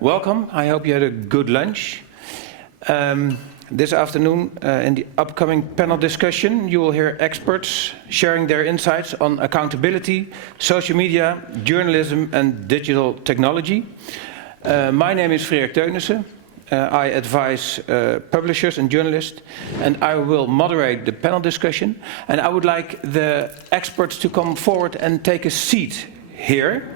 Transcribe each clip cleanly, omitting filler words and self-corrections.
Welcome. I hope you had a good lunch. This afternoon, in the upcoming panel discussion, you will hear experts sharing their insights on accountability, social media, journalism and digital technology. My name is Frederik Teunissen. I advise publishers and journalists, and I will moderate the panel discussion. And I would like the experts to come forward and take a seat here.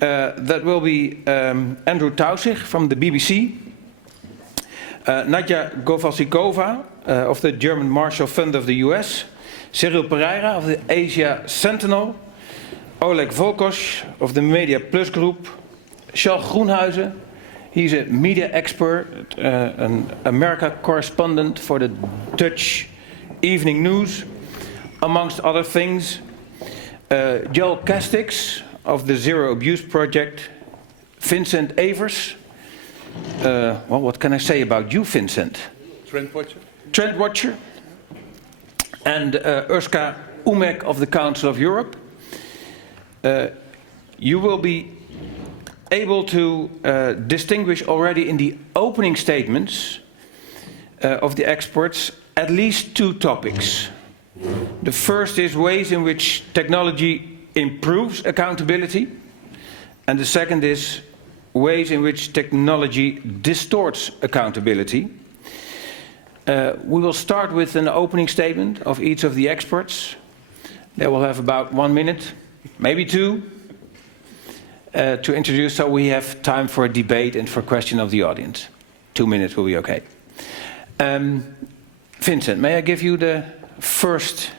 That will be Andrew Tausig from the BBC, Nadia Govasikova of the German Marshall Fund of the US, Cyril Pereira of the Asia Sentinel, Oleg Volkos of the Media Plus Group, Charles Groenhuizen, he's a media expert, an America correspondent for the Dutch Evening News, amongst other things, Joel Castix of the Zero Abuse Project, Vincent Evers. Well, what can I say about you, Vincent? Trend watcher. Trend watcher. And Urska Umek of the Council of Europe. You will be able to distinguish already in the opening statements of the experts at least two topics. The first is ways in which technology improves accountability, and the second is ways in which technology distorts accountability. We will start with an opening statement of each of the experts. They will have about 1 minute, maybe two, to introduce, so we have time for a debate and for question of the audience. 2 minutes will be okay. Vincent, may I give you the first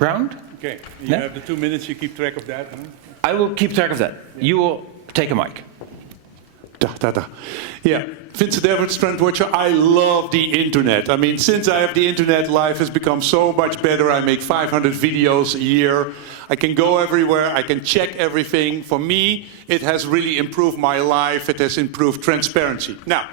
round? Okay, you have the 2 minutes, you keep track of that, huh? I will keep track of that. You will take a mic. Yeah, Vincent Everett, Trend Watcher. I love the internet. I mean, since I have the internet, life has become so much better. I make 500 videos a year. I can go everywhere. I can check everything. For me, it has really improved my life. It has improved transparency. Now,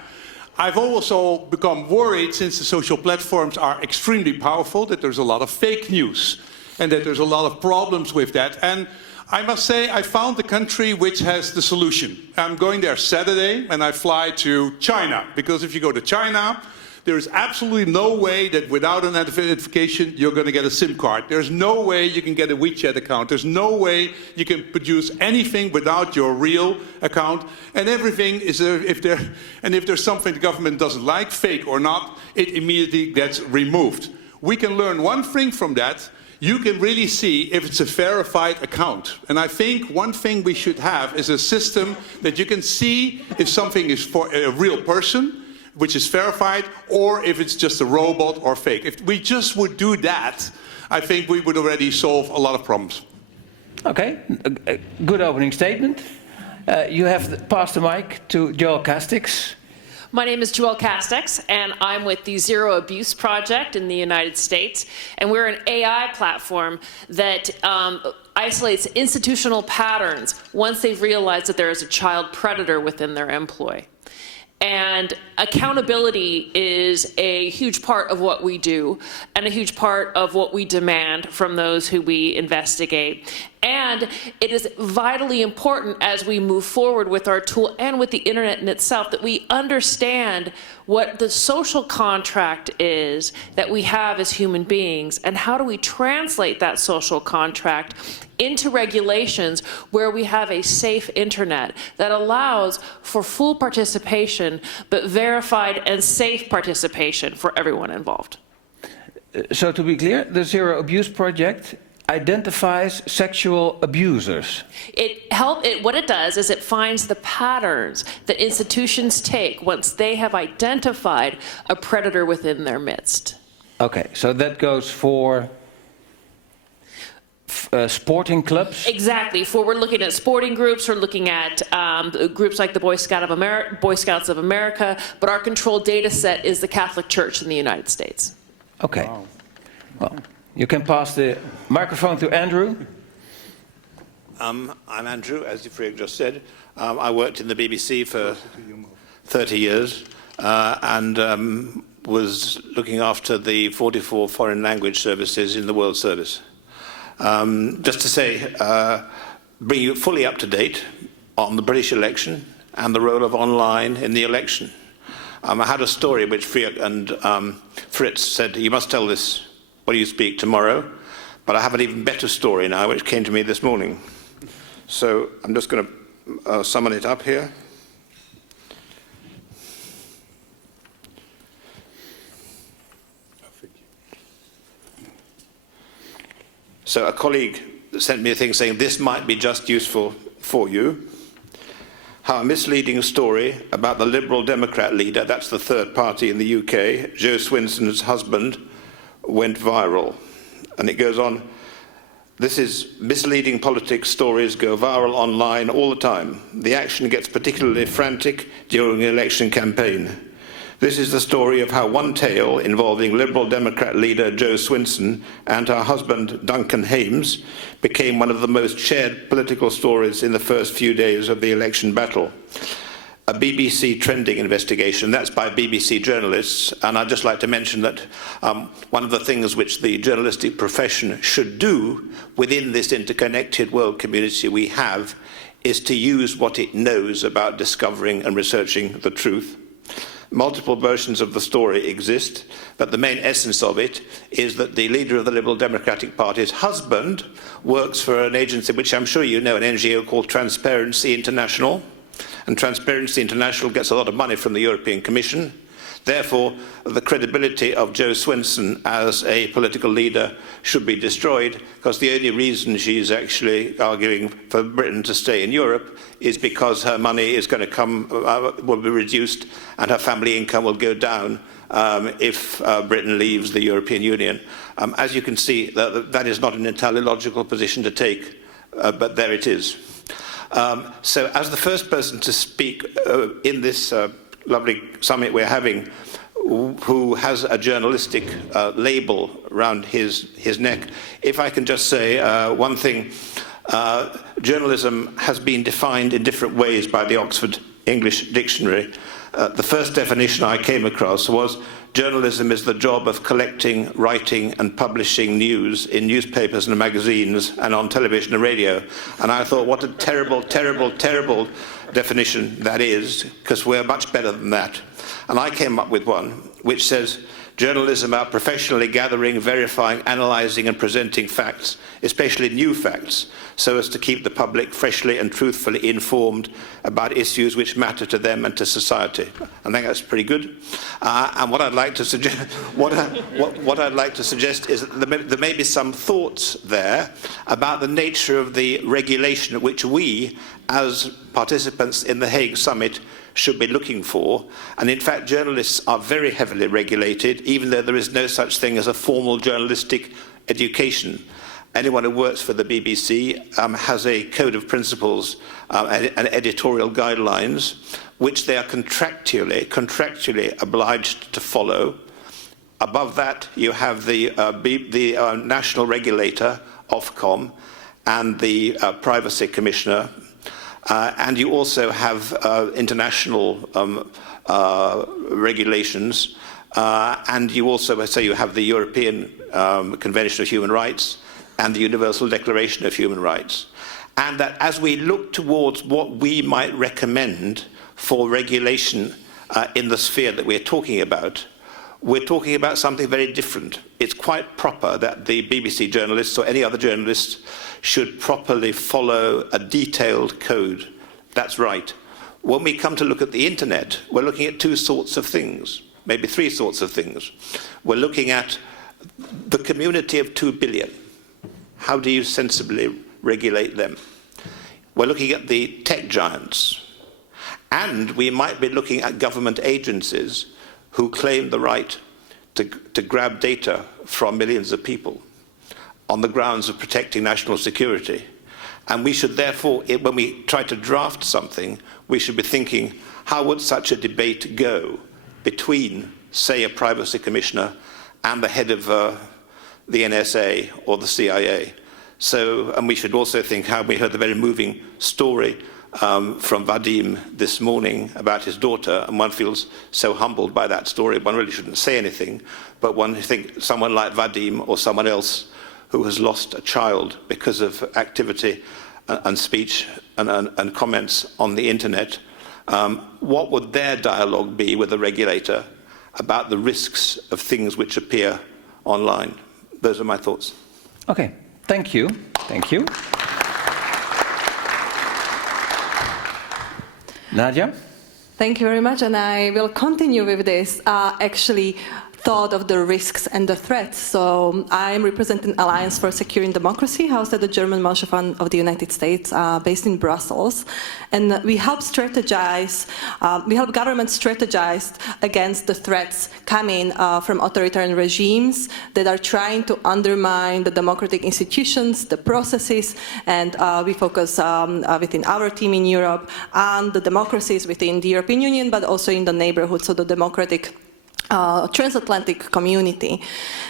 I've also become worried, since the social platforms are extremely powerful, that there's a lot of fake news and that there's a lot of problems with that. And I must say, I found the country which has the solution. I'm going there Saturday, and I fly to China, because if you go to China, there is absolutely no way that without an identification you're going to get a SIM card. There's no way you can get a WeChat account. There's no way you can produce anything without your real account. And everything is, if there's something the government doesn't like, fake or not, it immediately gets removed. We can learn one thing from that. You can really see if it's a verified account. And I think one thing we should have is a system that you can see if something is for a real person, which is verified, or if it's just a robot or fake. If we just would do that, I think we would already solve a lot of problems. Okay, a good opening statement. You have passed the mic to Joel Castix. My name is Joel Castix, and I'm with the Zero Abuse Project in the United States, and we're an AI platform that isolates institutional patterns once they've realized that there is a child predator within their employ. And accountability is a huge part of what we do and a huge part of what we demand from those who we investigate. And it is vitally important as we move forward with our tool and with the internet in itself that we understand what the social contract is that we have as human beings, and how do we translate that social contract into regulations where we have a safe internet that allows for full participation, but verified and safe participation for everyone involved. So to be clear, the Zero Abuse Project identifies sexual abusers. What it does is it finds the patterns that institutions take once they have identified a predator within their midst. Okay, so that goes for sporting clubs? Exactly. We're looking at sporting groups, we're looking at groups like the Boy Scouts of America, but our controlled data set is the Catholic Church in the United States. Okay. Wow. Well, you can pass the microphone to Andrew. I'm Andrew, as Frederik just said. I worked in the BBC for 30 years and was looking after the 44 foreign language services in the World Service. Just to say, bring you fully up to date on the British election and the role of online in the election. I had a story which Friedrich and Fritz said, you must tell this when you speak tomorrow, but I have an even better story now which came to me this morning. So I'm just going to summon it up here. So a colleague sent me a thing saying this might be just useful for you. How a misleading story about the Liberal Democrat leader, that's the third party in the UK, Jo Swinson's husband, went viral. And it goes on, this is misleading politics stories go viral online all the time. The action gets particularly frantic during the election campaign. This is the story of how one tale involving Liberal Democrat leader Jo Swinson and her husband Duncan Hames became one of the most shared political stories in the first few days of the election battle. A BBC trending investigation, that's by BBC journalists, and I'd just like to mention that one of the things which the journalistic profession should do within this interconnected world community we have is to use what it knows about discovering and researching the truth. Multiple versions of the story exist, but the main essence of it is that the leader of the Liberal Democratic Party's husband works for an agency which I'm sure you know, an NGO called Transparency International. And Transparency International gets a lot of money from the European Commission. Therefore, the credibility of Jo Swinson as a political leader should be destroyed, because the only reason she's actually arguing for Britain to stay in Europe is because her money is going to come, will be reduced, and her family income will go down if Britain leaves the European Union. As you can see, that is not an entirely logical position to take, but there it is. So as the first person to speak in this lovely summit we're having, who has a journalistic label around his neck, if I can just say one thing, journalism has been defined in different ways by the Oxford English Dictionary. The first definition I came across was journalism is the job of collecting, writing and publishing news in newspapers and magazines and on television and radio. And I thought, what a terrible, terrible, terrible definition that is, because we're much better than that. And I came up with one which says, journalism about professionally gathering, verifying, analysing and presenting facts, especially new facts, so as to keep the public freshly and truthfully informed about issues which matter to them and to society. I think that's pretty good. And what I'd like to suggest, what I'd like to suggest is that there may be some thoughts there about the nature of the regulation which we, as participants in the Hague Summit, should be looking for. And in fact, journalists are very heavily regulated, even though there is no such thing as a formal journalistic education. Anyone who works for the BBC has a code of principles and editorial guidelines, which they are contractually obliged to follow. Above that, you have the national regulator, Ofcom, and the privacy commissioner. And you also have international regulations, and you also say you have the European Convention of Human Rights and the Universal Declaration of Human Rights. And that as we look towards what we might recommend for regulation in the sphere that we're talking about, we're talking about something very different. It's quite proper that the BBC journalists or any other journalists should properly follow a detailed code. That's right. When we come to look at the internet, we're looking at two sorts of things, maybe three sorts of things. We're looking at the community of 2 billion. How do you sensibly regulate them? We're looking at the tech giants. And we might be looking at government agencies who claim the right to grab data from millions of people on the grounds of protecting national security. And we should therefore, when we try to draft something, we should be thinking, how would such a debate go between, say, a privacy commissioner and the head of the NSA or the CIA? So, and we should also think how we heard the very moving story from Vadim this morning about his daughter, and one feels so humbled by that story. One really shouldn't say anything, but one thinks someone like Vadim or someone else who has lost a child because of activity and speech and comments on the internet, what would their dialogue be with the regulator about the risks of things which appear online? Those are my thoughts. Okay, thank you. Thank you. Nadia? Thank you very much, and I will continue with this actually thought of the risks and the threats. So I am representing Alliance for Securing Democracy, housed at the German Mosche of the United States, based in Brussels. And we help strategize, we help governments strategize against the threats coming from authoritarian regimes that are trying to undermine the democratic institutions, the processes, and we focus within our team in Europe on the democracies within the European Union, but also in the neighborhood, so the democratic transatlantic community.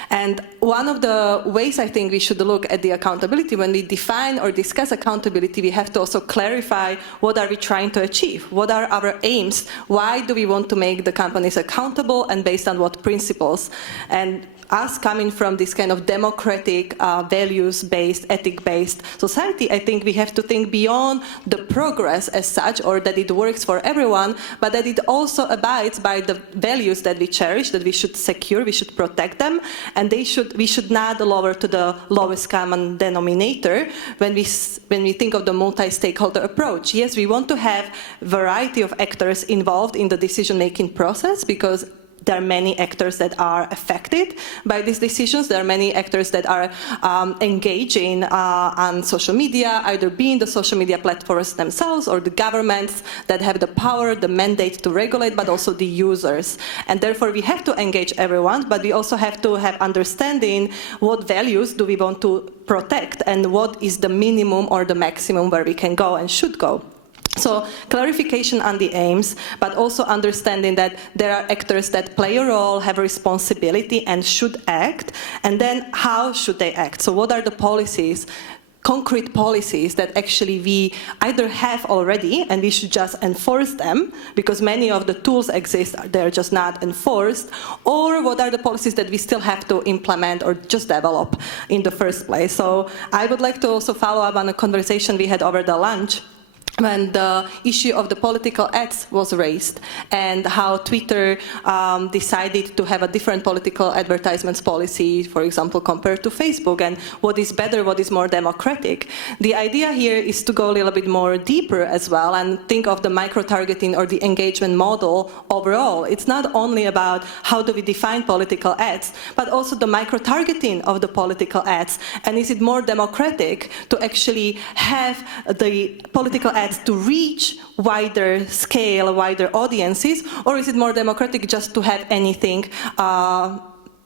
And one of the ways I think we should look at the accountability, when we define or discuss accountability, we have to also clarify what are we trying to achieve, what are our aims, why do we want to make the companies accountable, and based on what principles. And us coming from this kind of democratic, values-based, ethic-based society, I think we have to think beyond the progress as such, or that it works for everyone, but that it also abides by the values that we cherish, that we should secure, we should protect them, and we should not lower to the lowest common denominator when we think of the multi-stakeholder approach. Yes, we want to have variety of actors involved in the decision-making process, because there are many actors that are affected by these decisions. There are many actors that are engaging on social media, either being the social media platforms themselves or the governments that have the power, the mandate to regulate, but also the users. And therefore, we have to engage everyone, but we also have to have understanding what values do we want to protect and what is the minimum or the maximum where we can go and should go. So clarification on the aims, but also understanding that there are actors that play a role, have a responsibility, and should act. And then how should they act? So what are the policies, concrete policies that actually we either have already and we should just enforce them, because many of the tools exist, they're just not enforced, or what are the policies that we still have to implement or just develop in the first place? So I would like to also follow up on a conversation we had over the lunch, when the issue of the political ads was raised, and how Twitter decided to have a different political advertisements policy, for example, compared to Facebook, and what is better, what is more democratic. The idea here is to go a little bit more deeper as well and think of the micro-targeting or the engagement model overall. It's not only about how do we define political ads, but also the micro-targeting of the political ads, and is it more democratic to actually have the political ads to reach wider scale, wider audiences, or is it more democratic just to have anything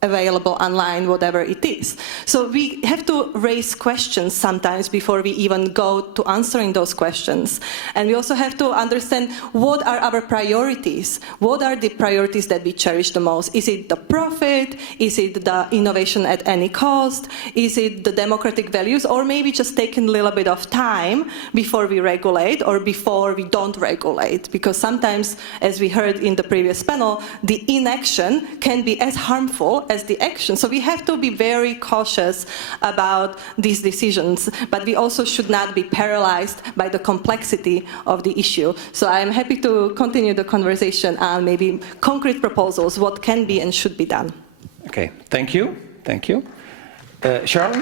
available online, whatever it is? So we have to raise questions sometimes before we even go to answering those questions. And we also have to understand what are our priorities. What are the priorities that we cherish the most? Is it the profit? Is it the innovation at any cost? Is it the democratic values? Or maybe just taking a little bit of time before we regulate or before we don't regulate? Because sometimes, as we heard in the previous panel, the inaction can be as harmful as the action. So we have to be very cautious about these decisions, but we also should not be paralyzed by the complexity of the issue. So I'm happy to continue the conversation on maybe concrete proposals, what can be and should be done. Okay, thank you. Thank you. Charlie?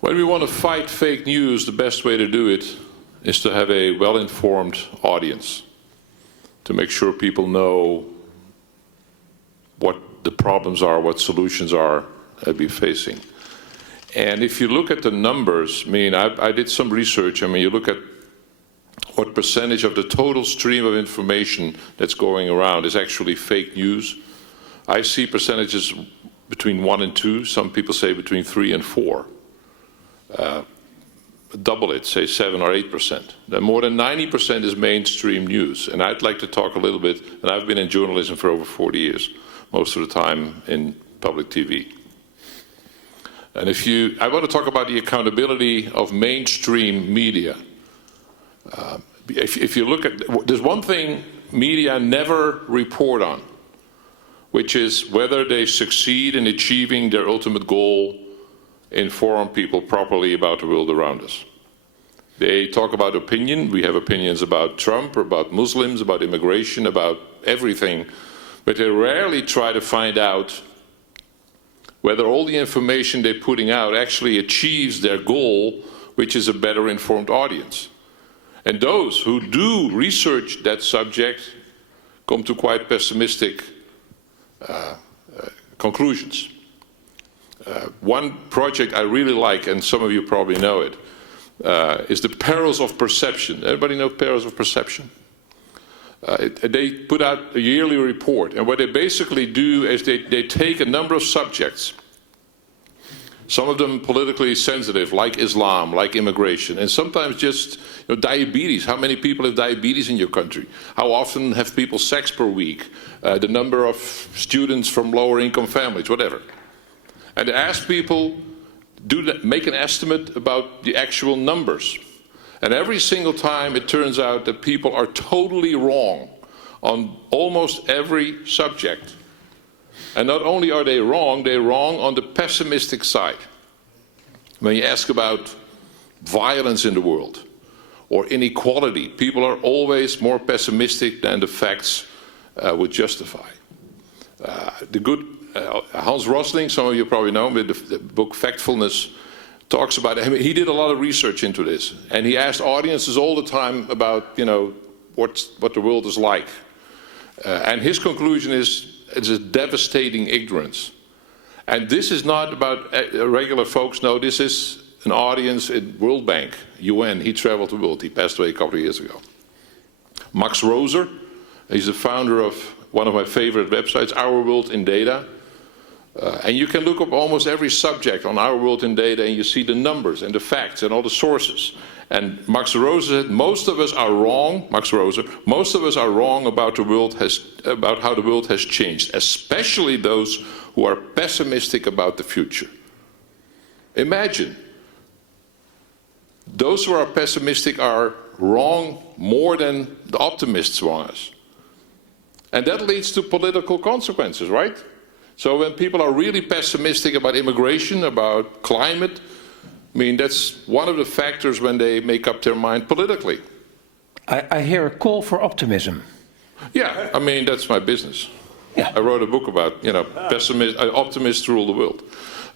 When we want to fight fake news, the best way to do it is to have a well-informed audience, to make sure people know what the problems are, what solutions are that we're facing. And if you look at the numbers, I mean, I did some research. I mean, you look at what percentage of the total stream of information that's going around is actually fake news. I see percentages between 1 and 2. Some people say between 3 and 4. Double it, say 7 or 8%. Then more than 90% is mainstream news. And I'd like to talk a little bit, and I've been in journalism for over 40 years, most of the time in public TV. And I want to talk about the accountability of mainstream media. If you look at, there's one thing media never report on, which is whether they succeed in achieving their ultimate goal, inform people properly about the world around us. They talk about opinion. We have opinions about Trump, about Muslims, about immigration, about everything. But they rarely try to find out whether all the information they're putting out actually achieves their goal, which is a better informed audience. And those who do research that subject come to quite pessimistic conclusions. One project I really like, and some of you probably know it, is the perils of perception. Everybody know perils of perception? They put out a yearly report, and what they basically do is they take a number of subjects, some of them politically sensitive, like Islam, like immigration, and sometimes just diabetes. How many people have diabetes in your country? How often have people sex per week? The number of students from lower income families, whatever. And they ask people, make an estimate about the actual numbers. And every single time it turns out that people are totally wrong on almost every subject. And not only are they're wrong on the pessimistic side. When you ask about violence in the world or inequality, people are always more pessimistic than the facts would justify. The good Hans Rosling, some of you probably know him, with the book Factfulness, talks about it. I mean, he did a lot of research into this, and he asked audiences all the time about, what the world is like. And his conclusion is it's a devastating ignorance. And this is not about regular folks. No, this is an audience at World Bank, UN. He traveled the world. He passed away a couple of years ago. Max Roser, he's the founder of one of my favorite websites, Our World in Data. And you can look up almost every subject on Our World in Data, and you see the numbers and the facts and all the sources. And Max Roser said, most of us are wrong, Max Roser, most of us are wrong about how the world has changed, especially those who are pessimistic about the future. Imagine, those who are pessimistic are wrong more than the optimists want us. And that leads to political consequences, right? So when people are really pessimistic about immigration, about climate, I mean, that's one of the factors when they make up their mind politically. I hear a call for optimism. Yeah, I mean, that's my business. Yeah. I wrote a book about, optimists rule the world.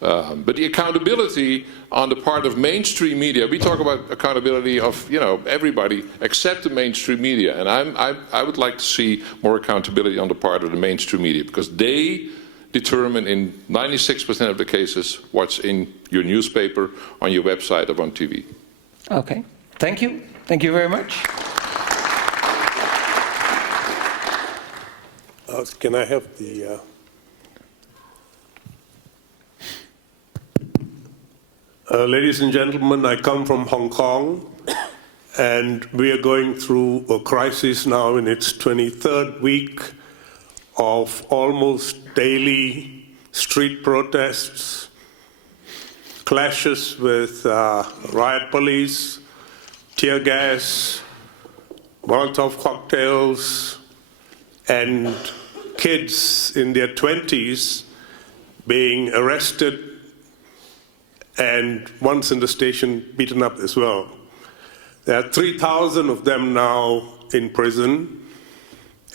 But the accountability on the part of mainstream media, we talk about accountability of, everybody except the mainstream media. And I would like to see more accountability on the part of the mainstream media, because they determine in 96% of the cases what's in your newspaper, on your website, or on TV. Okay, thank you. Thank you very much. Can I have the... ladies and gentlemen, I come from Hong Kong, and we are going through a crisis now in its 23rd week of almost daily street protests, clashes with riot police, tear gas, Molotov cocktails, and kids in their 20s being arrested and once in the station beaten up as well. There are 3,000 of them now in prison,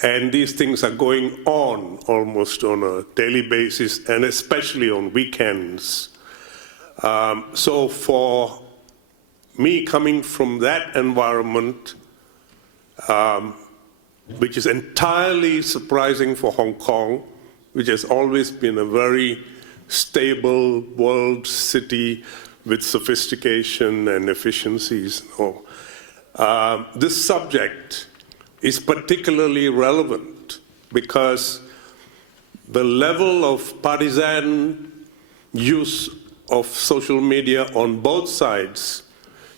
and these things are going on almost on a daily basis, and especially on weekends. So for me, coming from that environment, which is entirely surprising for Hong Kong, which has always been a very stable world city with sophistication and efficiencies. This subject is particularly relevant because the level of partisan use of social media on both sides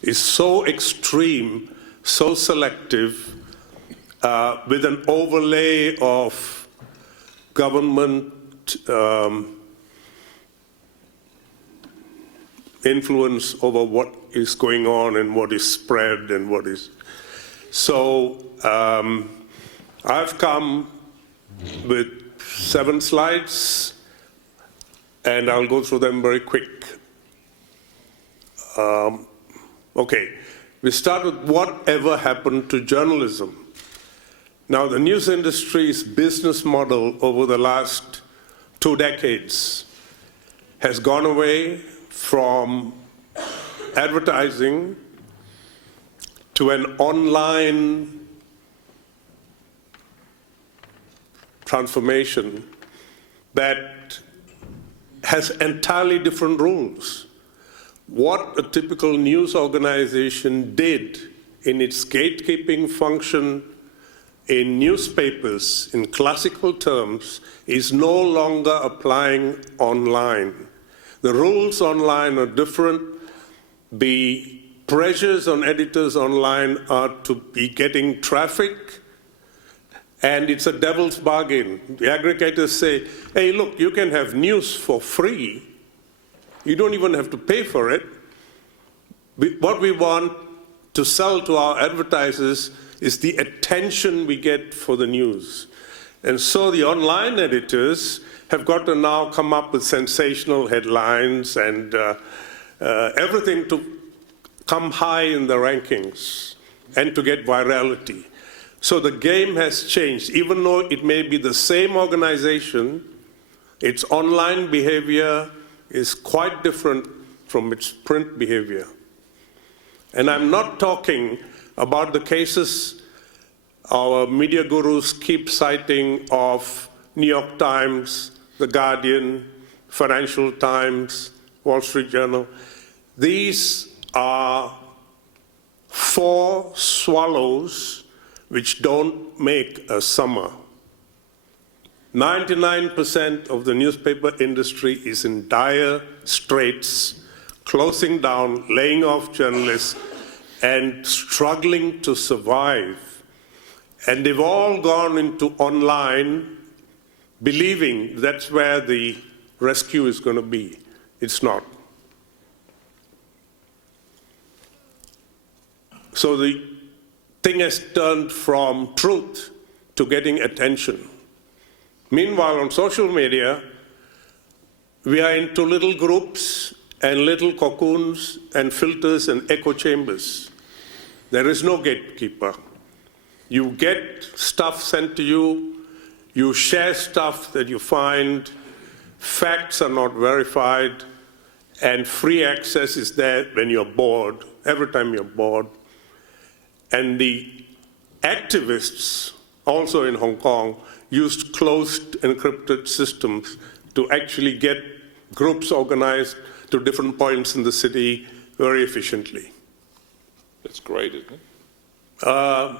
is so extreme, so selective, with an overlay of government influence over what is going on and what is spread and what is. So I've come with 7 slides, and I'll go through them very quick. Okay, We start with whatever happened to journalism. Now, the news industry's business model over the last 2 decades has gone away from advertising to an online transformation that has entirely different rules. What a typical news organization did in its gatekeeping function in newspapers, in classical terms, is no longer applying online. The rules online are different. The pressures on editors online are to be getting traffic, and it's a devil's bargain. The aggregators say, hey, look, you can have news for free. You don't even have to pay for it. What we want to sell to our advertisers is the attention we get for the news. And so the online editors have got to now come up with sensational headlines and everything to come high in the rankings and to get virality. So the game has changed. Even though it may be the same organization, its online behavior is quite different from its print behavior. And I'm not talking about the cases our media gurus keep citing of New York Times, The Guardian, Financial Times, Wall Street Journal. These are 4 swallows which don't make a summer. 99% of the newspaper industry is in dire straits, closing down, laying off journalists, and struggling to survive. And they've all gone into online believing that's where the rescue is going to be. It's not. So the thing has turned from truth to getting attention. Meanwhile, on social media, we are into little groups and little cocoons and filters and echo chambers. There is no gatekeeper. You get stuff sent to you, you share stuff that you find, facts are not verified, and free access is there when you're bored, every time you're bored. And the activists, also in Hong Kong, used closed encrypted systems to actually get groups organized to different points in the city very efficiently. That's great, isn't it?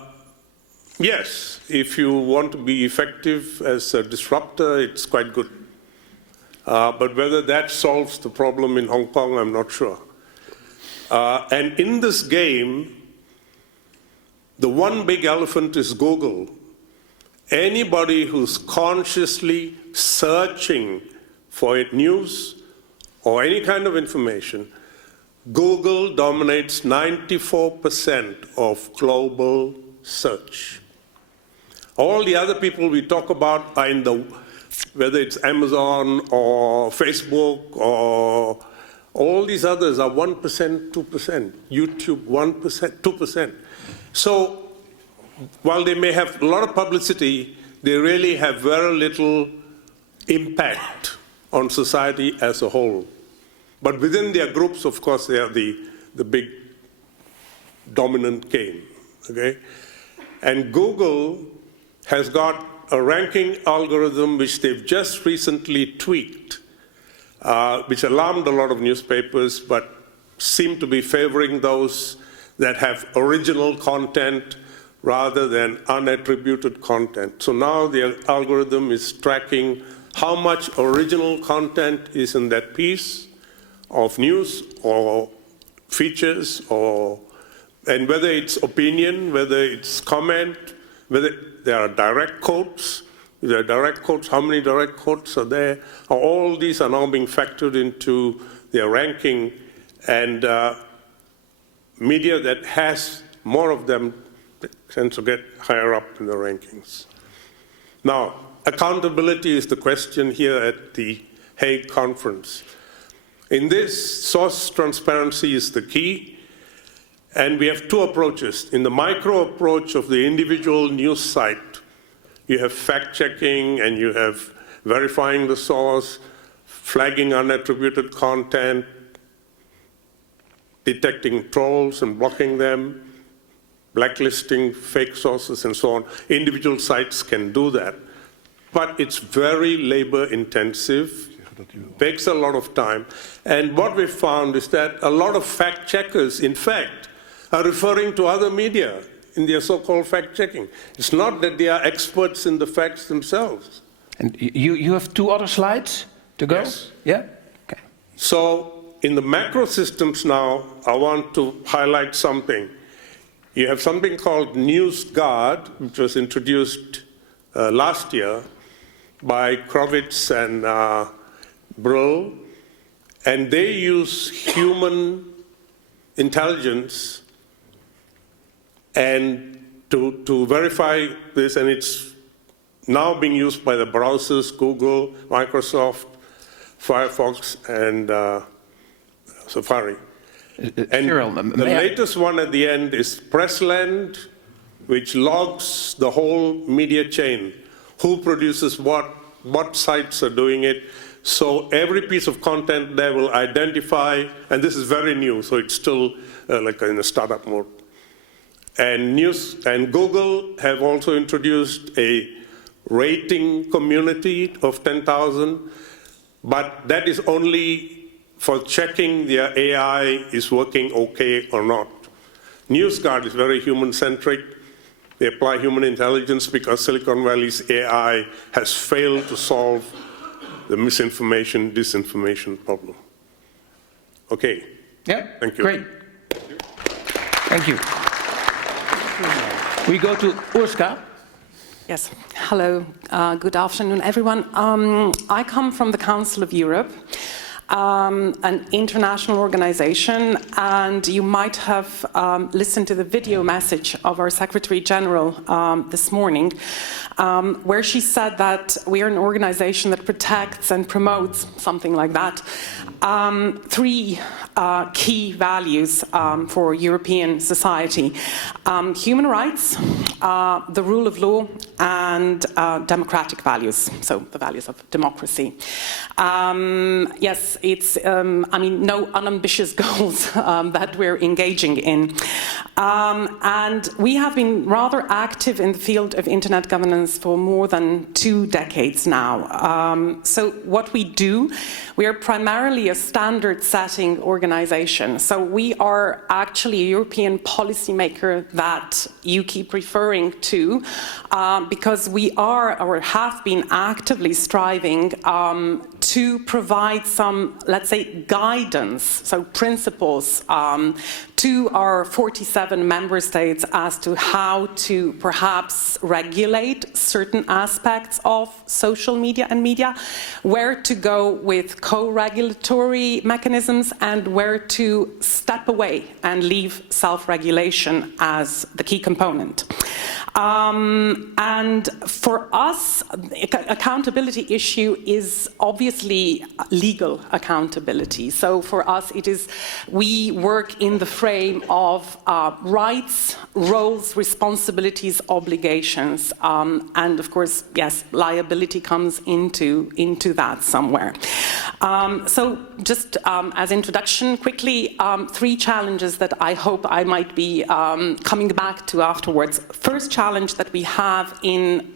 Yes, if you want to be effective as a disruptor, it's quite good. But whether that solves the problem in Hong Kong, I'm not sure. And in this game, the one big elephant is Google. Anybody who's consciously searching for news or any kind of information, Google dominates 94% of global search. All the other people we talk about are in the, whether it's Amazon or Facebook or all these others are 1%, 2%, YouTube 1%, 2%. So while they may have a lot of publicity, they really have very little impact on society as a whole. But within their groups, of course, they are the big dominant game, okay? And Google has got a ranking algorithm which they've just recently tweaked, which alarmed a lot of newspapers, but seem to be favoring those that have original content rather than unattributed content. So now the algorithm is tracking how much original content is in that piece of news or features, and whether it's opinion, whether it's comment, whether there are direct quotes. If there are direct quotes, how many direct quotes are there? All these are now being factored into their ranking, and media that has more of them tends to get higher up in the rankings. Now, accountability is the question here at the Hague Conference. In this, source transparency is the key, And we have two approaches. In the micro approach of the individual news site, you have fact-checking and you have verifying the source, flagging unattributed content, detecting trolls and blocking them, blacklisting fake sources and so on. Individual sites can do that. But it's very labor-intensive, takes a lot of time. And what we found is that a lot of fact-checkers, in fact, are referring to other media in their so-called fact-checking. It's not that they are experts in the facts themselves. And you have two other slides to go? Yes. Yeah? Okay. So in the macro systems now, I want to highlight something. You have something called NewsGuard, which was introduced last year by Krovitz and Brill, and they use human intelligence and to verify this, and it's now being used by the browsers, Google, Microsoft, Firefox, and Safari. And Cyril, the may I- latest one at the end is Pressland, which logs the whole media chain. Who produces what sites are doing it. So every piece of content there will identify, and this is very new, so it's still like in a startup mode. And Google have also introduced a rating community of 10,000, but that is only for checking their AI is working okay or not. NewsGuard is very human-centric. They apply human intelligence because Silicon Valley's AI has failed to solve the misinformation, disinformation problem. Okay. Yeah? Thank you. Great. Thank you. We go to Urska. Yes. Hello. Good afternoon, everyone. I come from the Council of Europe, an international organization, and you might have listened to the video message of our Secretary General this morning, where she said that we are an organization that protects and promotes, something like that, three key values for European society: human rights, the rule of law, and democratic values, so the values of democracy. Yes, it's, I mean, no unambitious goals that we're engaging in. And we have been rather active in the field of internet governance for more than 2 decades now. So what we do, we are primarily a standard-setting organization. So we are actually a European policymaker that you keep referring to, because we are or have been actively striving to provide some, let's say, guidance, so principles, to our 47 member states as to how to perhaps regulate certain aspects of social media and media, where to go with co-regulatory mechanisms, and where to step away and leave self-regulation as the key component. And for us, accountability issue is obviously legal accountability. So for us, it is, we work in the frame of rights, roles, responsibilities, obligations, and of course, yes, liability comes into that somewhere. So just as introduction, quickly, 3 challenges that I hope I might be coming back to afterwards. First challenge that we have in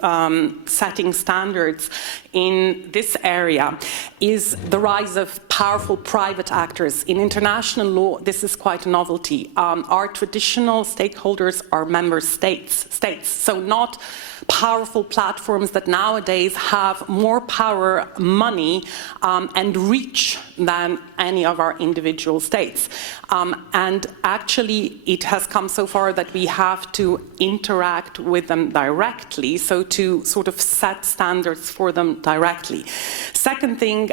setting standards in this area is the rise of powerful private actors. In international law, this is quite a novelty. Our traditional stakeholders are member states, so not powerful platforms that nowadays have more power, money, and reach than any of our individual states. And actually, it has come so far that we have to interact interact with them directly, so to sort of set standards for them directly. Second thing,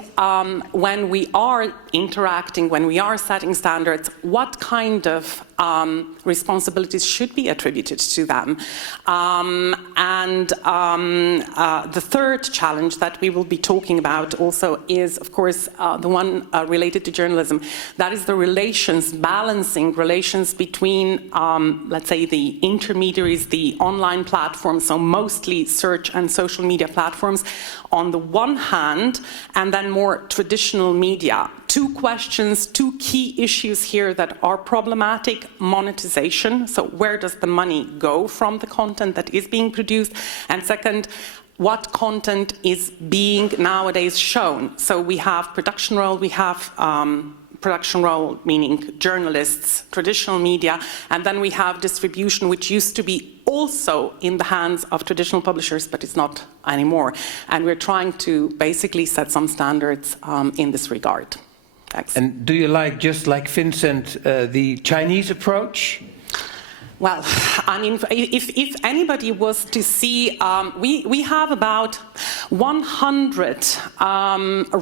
when we are interacting, when we are setting standards, what kind of responsibilities should be attributed to them? The third challenge that we will be talking about also is, of course, the one related to journalism. That is the relations, balancing relations between, let's say, the intermediaries, the online platforms, so mostly search and social media platforms, on the one hand, and then more traditional media. Two questions, two key issues here that are problematic: monetization, so where does the money go from the content that is being produced? And second, what content is being nowadays shown? So we have production role, we have production role, meaning journalists, traditional media, and then we have distribution, which used to be also in the hands of traditional publishers, but it's not anymore. And we're trying to basically set some standards in this regard. Thanks. And do you like, just like Vincent, the Chinese approach? Well, I mean, if anybody was to see, we have about 100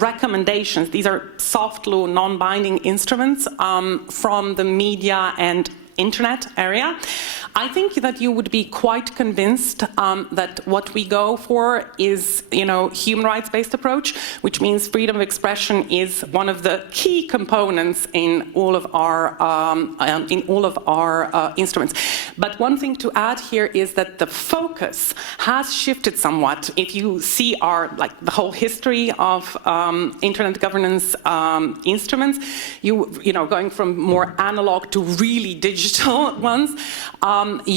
recommendations. These are soft law, non-binding instruments from the media and internet area. I think that you would be quite convinced that what we go for is, human rights-based approach, which means freedom of expression is one of the key components in all of our instruments. But one thing to add here is that the focus has shifted somewhat. If you see the whole history of internet governance instruments, going from more analog to really digital ones.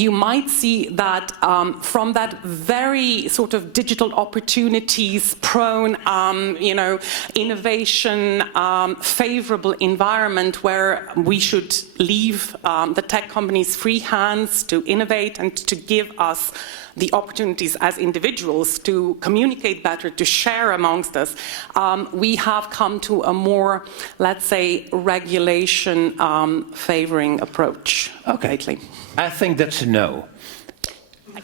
You might see that from that very sort of digital opportunities prone, innovation, favorable environment where we should leave the tech companies free hands to innovate and to give us the opportunities as individuals to communicate better, to share amongst us, we have come to a more, let's say, regulation favoring approach lately. I think that's a no.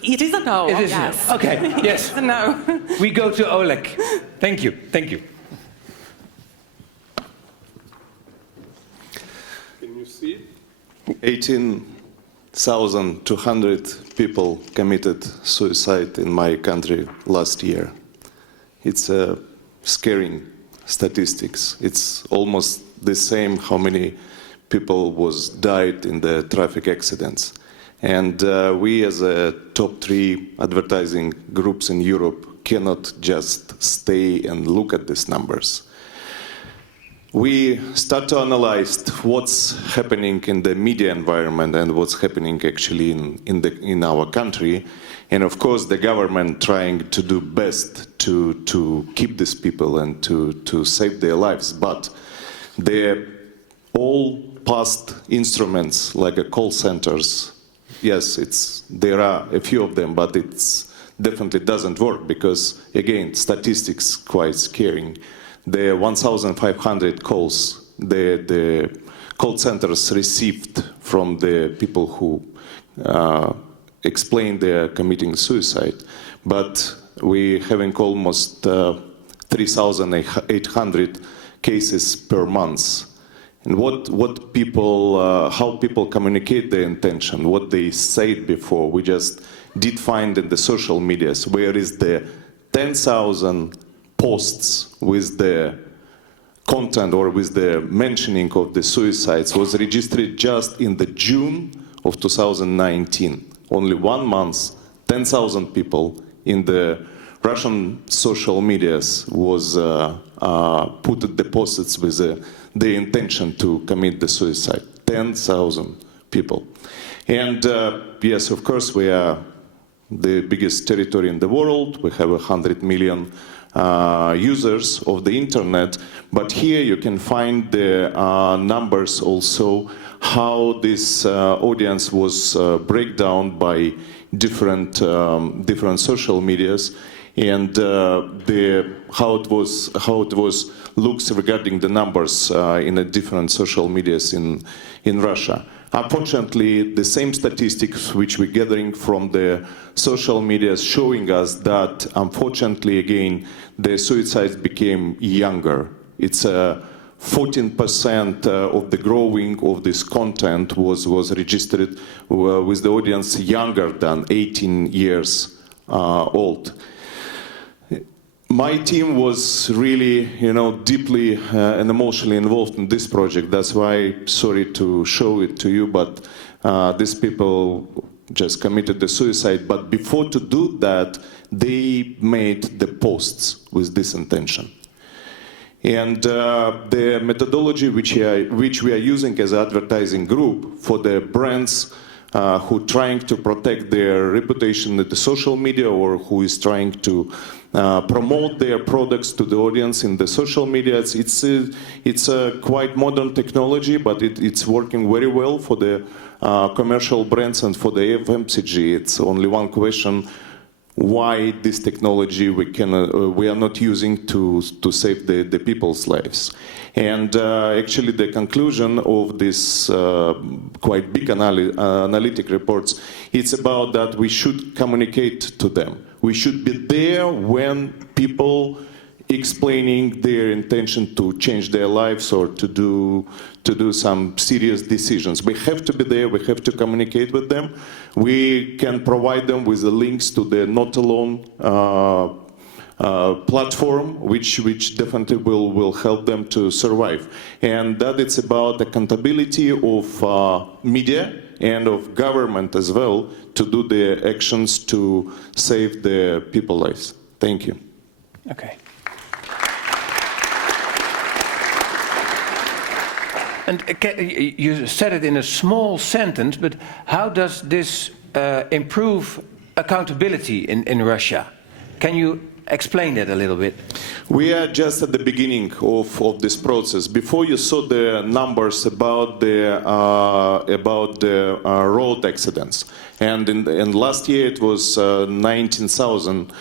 It is a no. It is yes. a no. Okay, yes. It's a no. We go to Oleg. Thank you. Thank you. Can you see it? 18,200 people committed suicide in my country last year. It's scaring statistics. It's almost the same how many people died in the traffic accidents. And we as a top 3 advertising groups in Europe cannot just stay and look at these numbers. We start to analyze what's happening in the media environment and what's happening actually in our country. And of course, the government trying to do best to keep these people and to save their lives. But all past instruments like call centers, yes, there are a few of them, but it's definitely doesn't work because, again, statistics quite scaring. The 1,500 calls the call centers received from the people who explain they're committing suicide, but we're having almost 3,800 cases per month. And how people communicate their intention, what they said before, we just did find in the social medias, where is the 10,000 posts with the content or with the mentioning of the suicides was registered just in the June of 2019. Only 1 month, 10,000 people in the Russian social medias was put deposits with the intention to commit the suicide. 10,000 people. And yes, of course, we are the biggest territory in the world. We have 100 million users of the internet. But here you can find the numbers also, how this audience was break down by different social medias. and how it was looks regarding the numbers in the different social medias in Russia. Unfortunately, the same statistics which we're gathering from the social media is showing us that, unfortunately, again, the suicides became younger. It's 14% of the growing of this content was registered with the audience younger than 18 years old. My team was really, deeply and emotionally involved in this project. That's why, sorry to show it to you, but these people just committed the suicide. But before to do that, they made the posts with this intention. And the methodology which we are using as an advertising group for the brands who are trying to protect their reputation in the social media, or who is trying to promote their products to the audience in the social media. It's a quite modern technology, but it's working very well for the commercial brands and for the FMCG. It's only one question: why this technology we are not using to save the people's lives? And actually, the conclusion of this quite big analytic reports, it's about that we should communicate to them. We should be there when people explaining their intention to change their lives or to do some serious decisions. We have to be there, we have to communicate with them. We can provide them with the links to the Not Alone platform, which definitely will help them to survive. And that it's about accountability of media and of government as well to do the actions to save the people's lives. Thank you. Okay. And you said it in a small sentence, but how does this improve accountability in Russia? Can you explain that a little bit? We are just at the beginning of this process. Before you saw the numbers about the road accidents, and in last year it was 19,000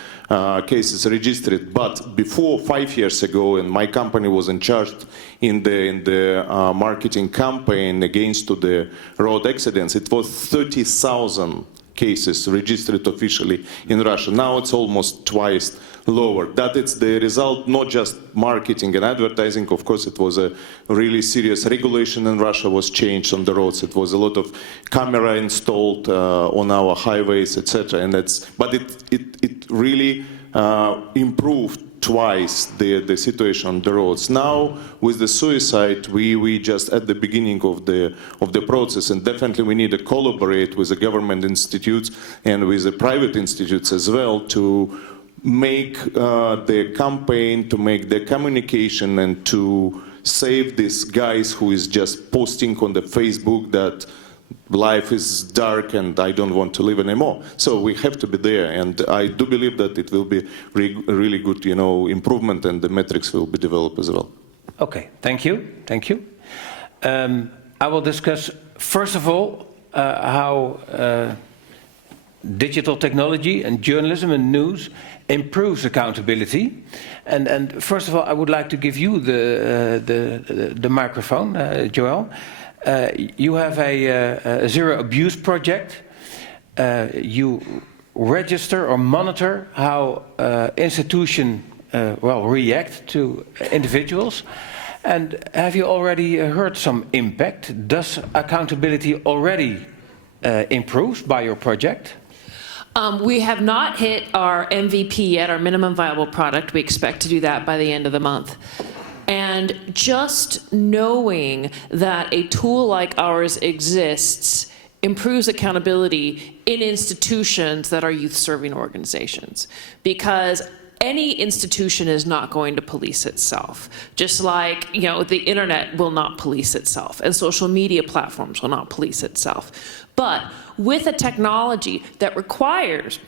cases registered. But before, 5 years ago, and my company was in charge in the marketing campaign against the road accidents, it was 30,000 cases registered officially in Russia. Now it's almost twice lower. That it's the result not just marketing and advertising. Of course, it was a really serious regulation in Russia was changed on the roads. It was a lot of camera installed on our highways, etc. And but it really improved twice the situation on the roads. Now with the suicide, we just at the beginning of the process, and definitely we need to collaborate with the government institutes and with the private institutes as well to make the campaign, to make the communication, and to save these guys who is just posting on the Facebook that life is dark and I don't want to live anymore. So we have to be there, and I do believe that it will be really good, improvement, and the metrics will be developed as well. Okay, thank you. I will discuss first of all how digital technology and journalism and news improves accountability. And first of all, I would like to give you the microphone, Joël. You have a zero abuse project. You register or monitor how institutions react to individuals. And have you already heard some impact? Does accountability already improve by your project? We have not hit our MVP yet, our minimum viable product. We expect to do that by the end of the month. And just knowing that a tool like ours exists improves accountability in institutions that are youth-serving organizations. Because any institution is not going to police itself. Just like, the internet will not police itself, and social media platforms will not police itself. But with a technology that requires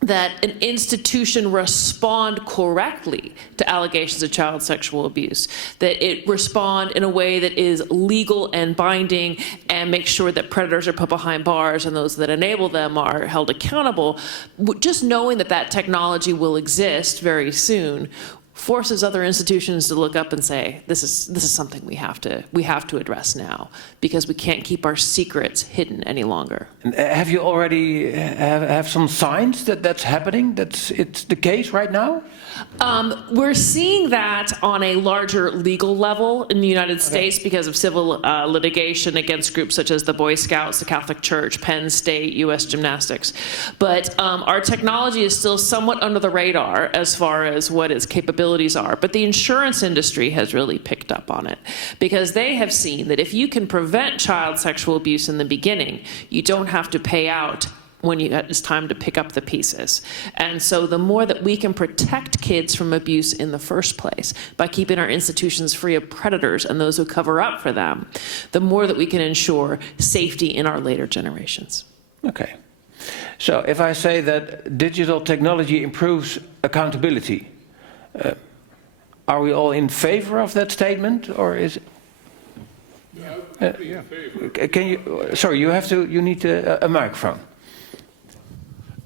that an institution respond correctly to allegations of child sexual abuse, that it respond in a way that is legal and binding and make sure that predators are put behind bars and those that enable them are held accountable. Just knowing that that technology will exist very soon forces other institutions to look up and say, this is something we have to address now, because we can't keep our secrets hidden any longer. And have you already have some signs that that's happening? It's the case right now? We're seeing that on a larger legal level in the United States because of civil litigation against groups such as the Boy Scouts, the Catholic Church, Penn State, U.S. Gymnastics. But our technology is still somewhat under the radar as far as what its capabilities are. But the insurance industry has really picked up on it because they have seen that if you can prevent child sexual abuse in the beginning, you don't have to pay out when it's time to pick up the pieces. And so the more that we can protect kids from abuse in the first place by keeping our institutions free of predators and those who cover up for them, the more that we can ensure safety in our later generations. Okay. So if I say that digital technology improves accountability, are we all in favor of that statement, or is it? Can you? Sorry, you need a microphone.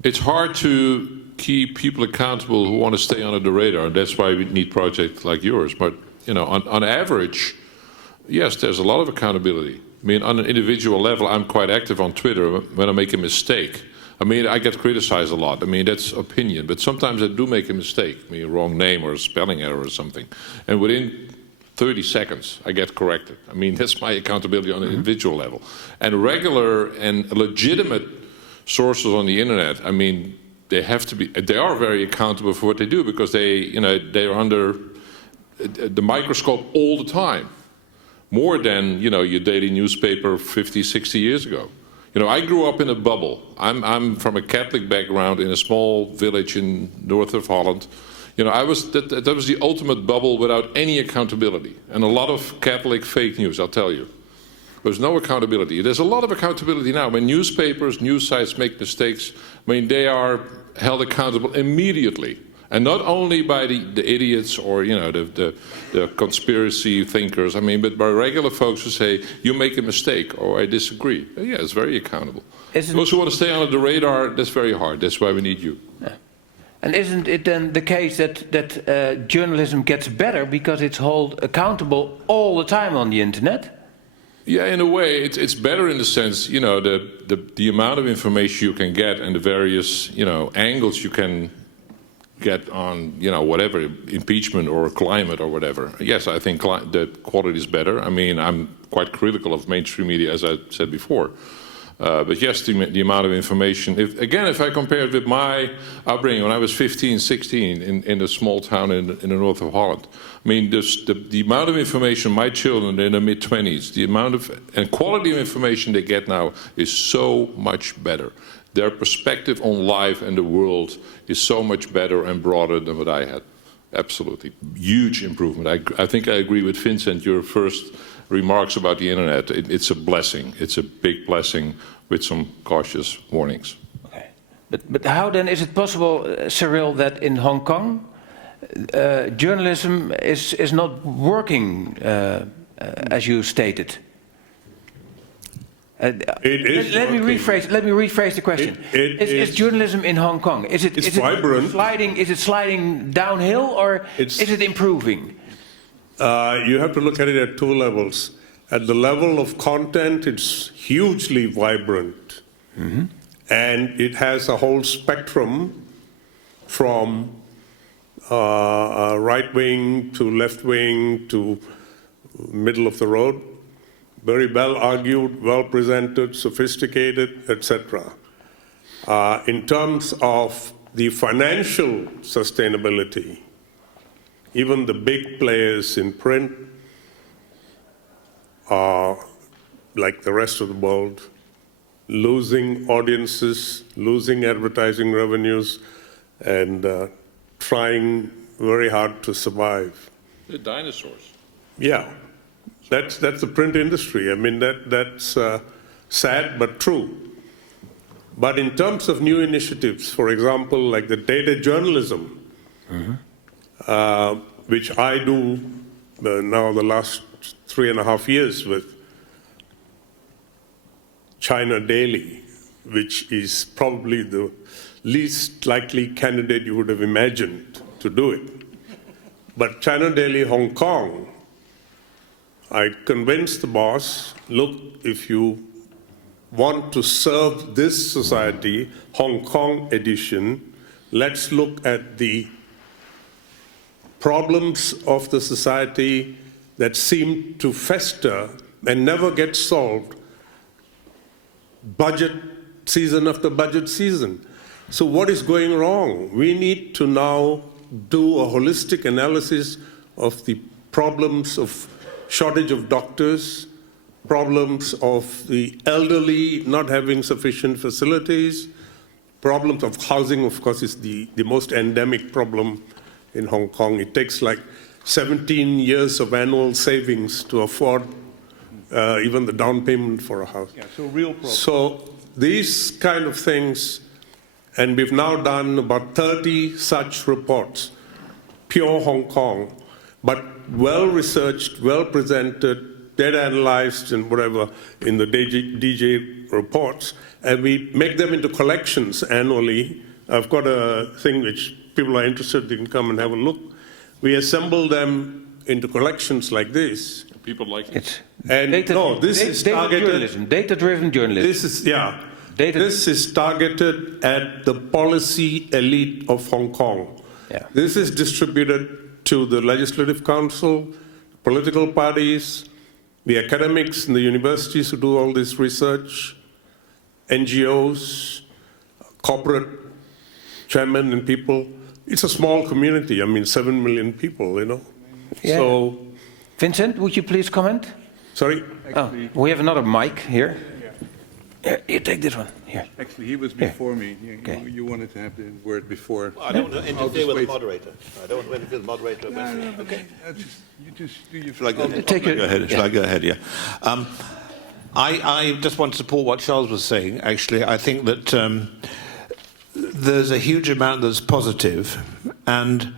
It's hard to keep people accountable who want to stay under the radar. That's why we need projects like yours. But you know, on average, yes, there's a lot of accountability. I mean, on an individual level, I'm quite active on Twitter when I make a mistake. I mean, I get criticized a lot. I mean, that's opinion. But sometimes I do make a mistake, I mean, a wrong name or a spelling error or something. And within 30 seconds, I get corrected. I mean, that's my accountability on an individual level. And regular and legitimate sources on the internet, I mean, they are very accountable for what they do because they're under the microscope all the time. More than, your daily newspaper 50, 60 years ago. I grew up in a bubble. I'm from a Catholic background in a small village in north of Holland. That was the ultimate bubble without any accountability. And a lot of Catholic fake news, I'll tell you. There's no accountability. There's a lot of accountability now. When newspapers, news sites make mistakes, I mean, they are held accountable immediately. And not only by the idiots or, the conspiracy thinkers, I mean, but by regular folks who say, you make a mistake or I disagree. Yeah, it's very accountable. Those who want to stay under the radar, that's very hard. That's why we need you. Yeah. And isn't it then the case that journalism gets better because it's held accountable all the time on the internet? Yeah, in a way, it's better in the sense, the amount of information you can get and the various, angles you can get on, whatever, impeachment or climate or whatever. Yes, I think the quality is better. I mean, I'm quite critical of mainstream media, as I said before. But yes, the amount of information. If I compare it with my upbringing when I was 15, 16 in a small town in the north of Holland, I mean, the amount of information my children in their mid-20s, the amount of and quality of information they get now is so much better. Their perspective on life and the world is so much better and broader than what I had. Absolutely. Huge improvement. I think I agree with Vincent, your first remarks about the internet. It's a blessing. It's a big blessing with some cautious warnings. Okay. But how then is it possible, Cyril, that in Hong Kong, journalism is not working as you stated? Let me rephrase the question. Is journalism in Hong Kong? Is it vibrant? Is it sliding downhill or is it improving? You have to look at it at two levels. At the level of content, it's hugely vibrant, and it has a whole spectrum from right wing to left wing to middle of the road. Very well argued, well presented, sophisticated, etc. In terms of the financial sustainability, even the big players in print are, like the rest of the world, losing audiences, losing advertising revenues, and trying very hard to survive. The dinosaurs. Yeah. That's the print industry. I mean, that's sad but true. But in terms of new initiatives, for example, like the data journalism, which I do now the last 3.5 years with China Daily, which is probably the least likely candidate you would have imagined to do it. But China Daily Hong Kong, I convinced the boss, look, if you want to serve this society, Hong Kong edition, let's look at the problems of the society that seem to fester and never get solved, budget season after budget season. So what is going wrong? We need to now do a holistic analysis of the problems of shortage of doctors, problems of the elderly not having sufficient facilities, problems of housing, of course, is the most endemic problem in Hong Kong. It takes like 17 years of annual savings to afford even the down payment for a house. Yeah, so real problem. So these kind of things, and we've now done about 30 such reports, pure Hong Kong, but well-researched, well-presented, data analyzed and whatever in the DJ reports, and we make them into collections annually. I've got a thing which people are interested in, come and have a look. We assemble them into collections like this. People like it. And this is targeted. Journalism, data-driven journalism. This is, this is targeted at the policy elite of Hong Kong. Yeah. This is distributed to the Legislative Council, political parties, the academics in the universities who do all this research, NGOs, corporate chairmen and people. It's a small community. I mean, 7 million people, you know. Yeah. So, Vincent, would you please comment? sorry? Oh, we have another mic here. Here, you take this one. Here. Actually, he was before me. Okay. You wanted to have the word before. I don't want to interfere with the wait. moderator. I don't want to interfere with the moderator. Okay. You just do your... Shall I go ahead? Take it. Go ahead. Shall I go ahead? Yeah. I just want to support what Charles was saying. Actually, I think that there's a huge amount that's positive, and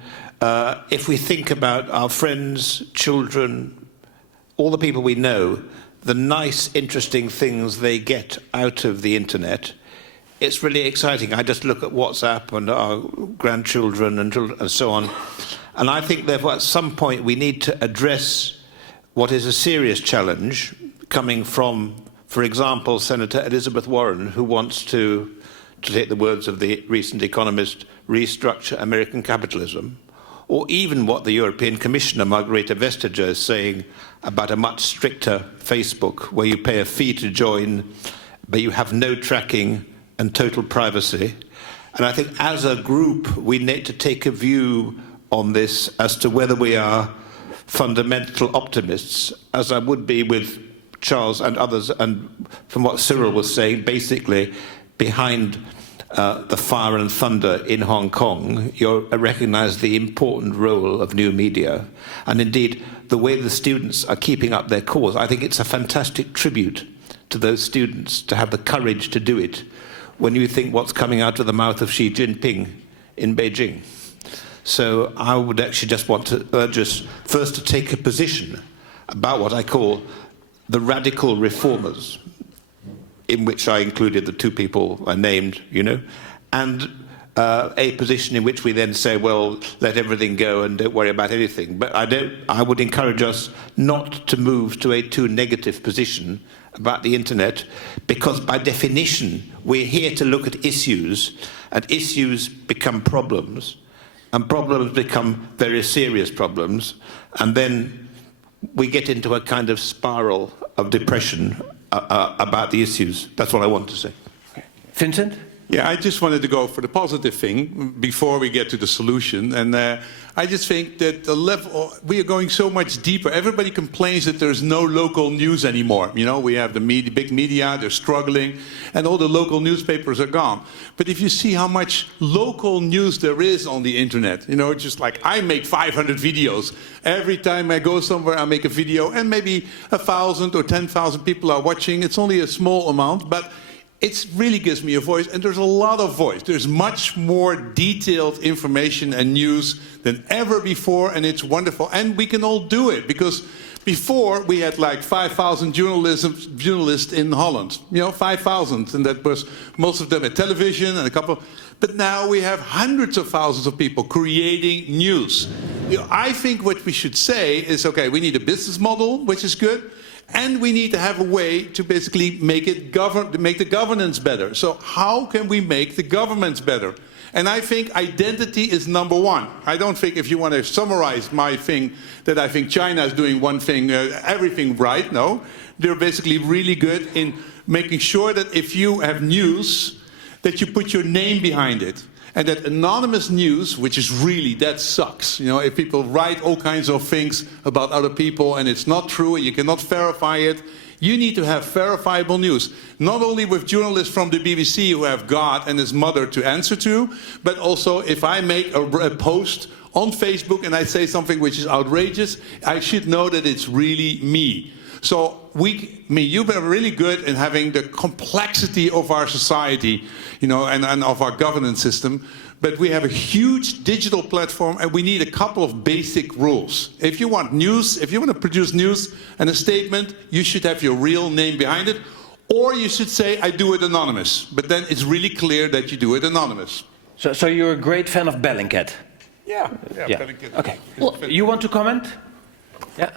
if we think about our friends, children, all the people we know, the nice, interesting things they get out of the internet, it's really exciting. I just look at WhatsApp and our grandchildren and so on, and I think therefore at some point we need to address what is a serious challenge coming from, for example, Senator Elizabeth Warren, who wants to take the words of the recent economist, restructure American capitalism, or even what the European Commissioner, Margrethe Vestager, is saying about a much stricter Facebook, where you pay a fee to join, but you have no tracking and total privacy. And I think as a group, we need to take a view on this as to whether we are fundamental optimists, as I would be with Charles and others, and from what Cyril was saying, basically, behind the fire and thunder in Hong Kong, you recognise the important role of new media. And indeed, the way the students are keeping up their cause, I think it's a fantastic tribute to those students to have the courage to do it when you think what's coming out of the mouth of Xi Jinping in Beijing. So I would actually just want to urge us first to take a position about what I call the radical reformers, in which I included the two people I named, you know, and a position in which we then say, well, let everything go and don't worry about anything. But I would encourage us not to move to a too negative position about the internet, because by definition, we're here to look at issues, and issues become problems, and problems become very serious problems, and then we get into a kind of spiral of depression about the issues. That's what I want to say. Vincent? Yeah, I just wanted to go for the positive thing before we get to the solution. And I just think that the level, we are going so much deeper. Everybody complains that there's no local news anymore. You know, we have the media, big media, they're struggling, and all the local newspapers are gone. But if you see how much local news there is on the internet, you know, just like I make 500 videos. Every time I go somewhere, I make a video, and maybe 1,000 or 10,000 people are watching. It's only a small amount, but it really gives me a voice, and there's a lot of voice. There's much more detailed information and news than ever before, and it's wonderful. And we can all do it, because before we had like 5,000 journalists in Holland, 5,000, and that was most of them at television and a couple. But now we have hundreds of thousands of people creating news. I think what we should say is, okay, we need a business model, which is good. And we need to have a way to basically make the governance better. So how can we make the governments better? And I think identity is number one. I don't think, if you want to summarize my thing, that I think China is doing one thing, everything right. No, they're basically really good in making sure that if you have news, that you put your name behind it. And that anonymous news, which is really, that sucks. If people write all kinds of things about other people and it's not true and you cannot verify it, you need to have verifiable news. Not only with journalists from the BBC who have God and his mother to answer to, but also if I make a post on Facebook and I say something which is outrageous, I should know that it's really me. So you've been really good in having the complexity of our society, and of our governance system. But we have a huge digital platform, and we need a couple of basic rules. If you want news, if you want to produce news and a statement, you should have your real name behind it, or you should say, I do it anonymous. But then it's really clear that you do it anonymous. So you're a great fan of Bellingcat? Yeah. Bellingcat. Okay. Well, you want to comment? Yeah.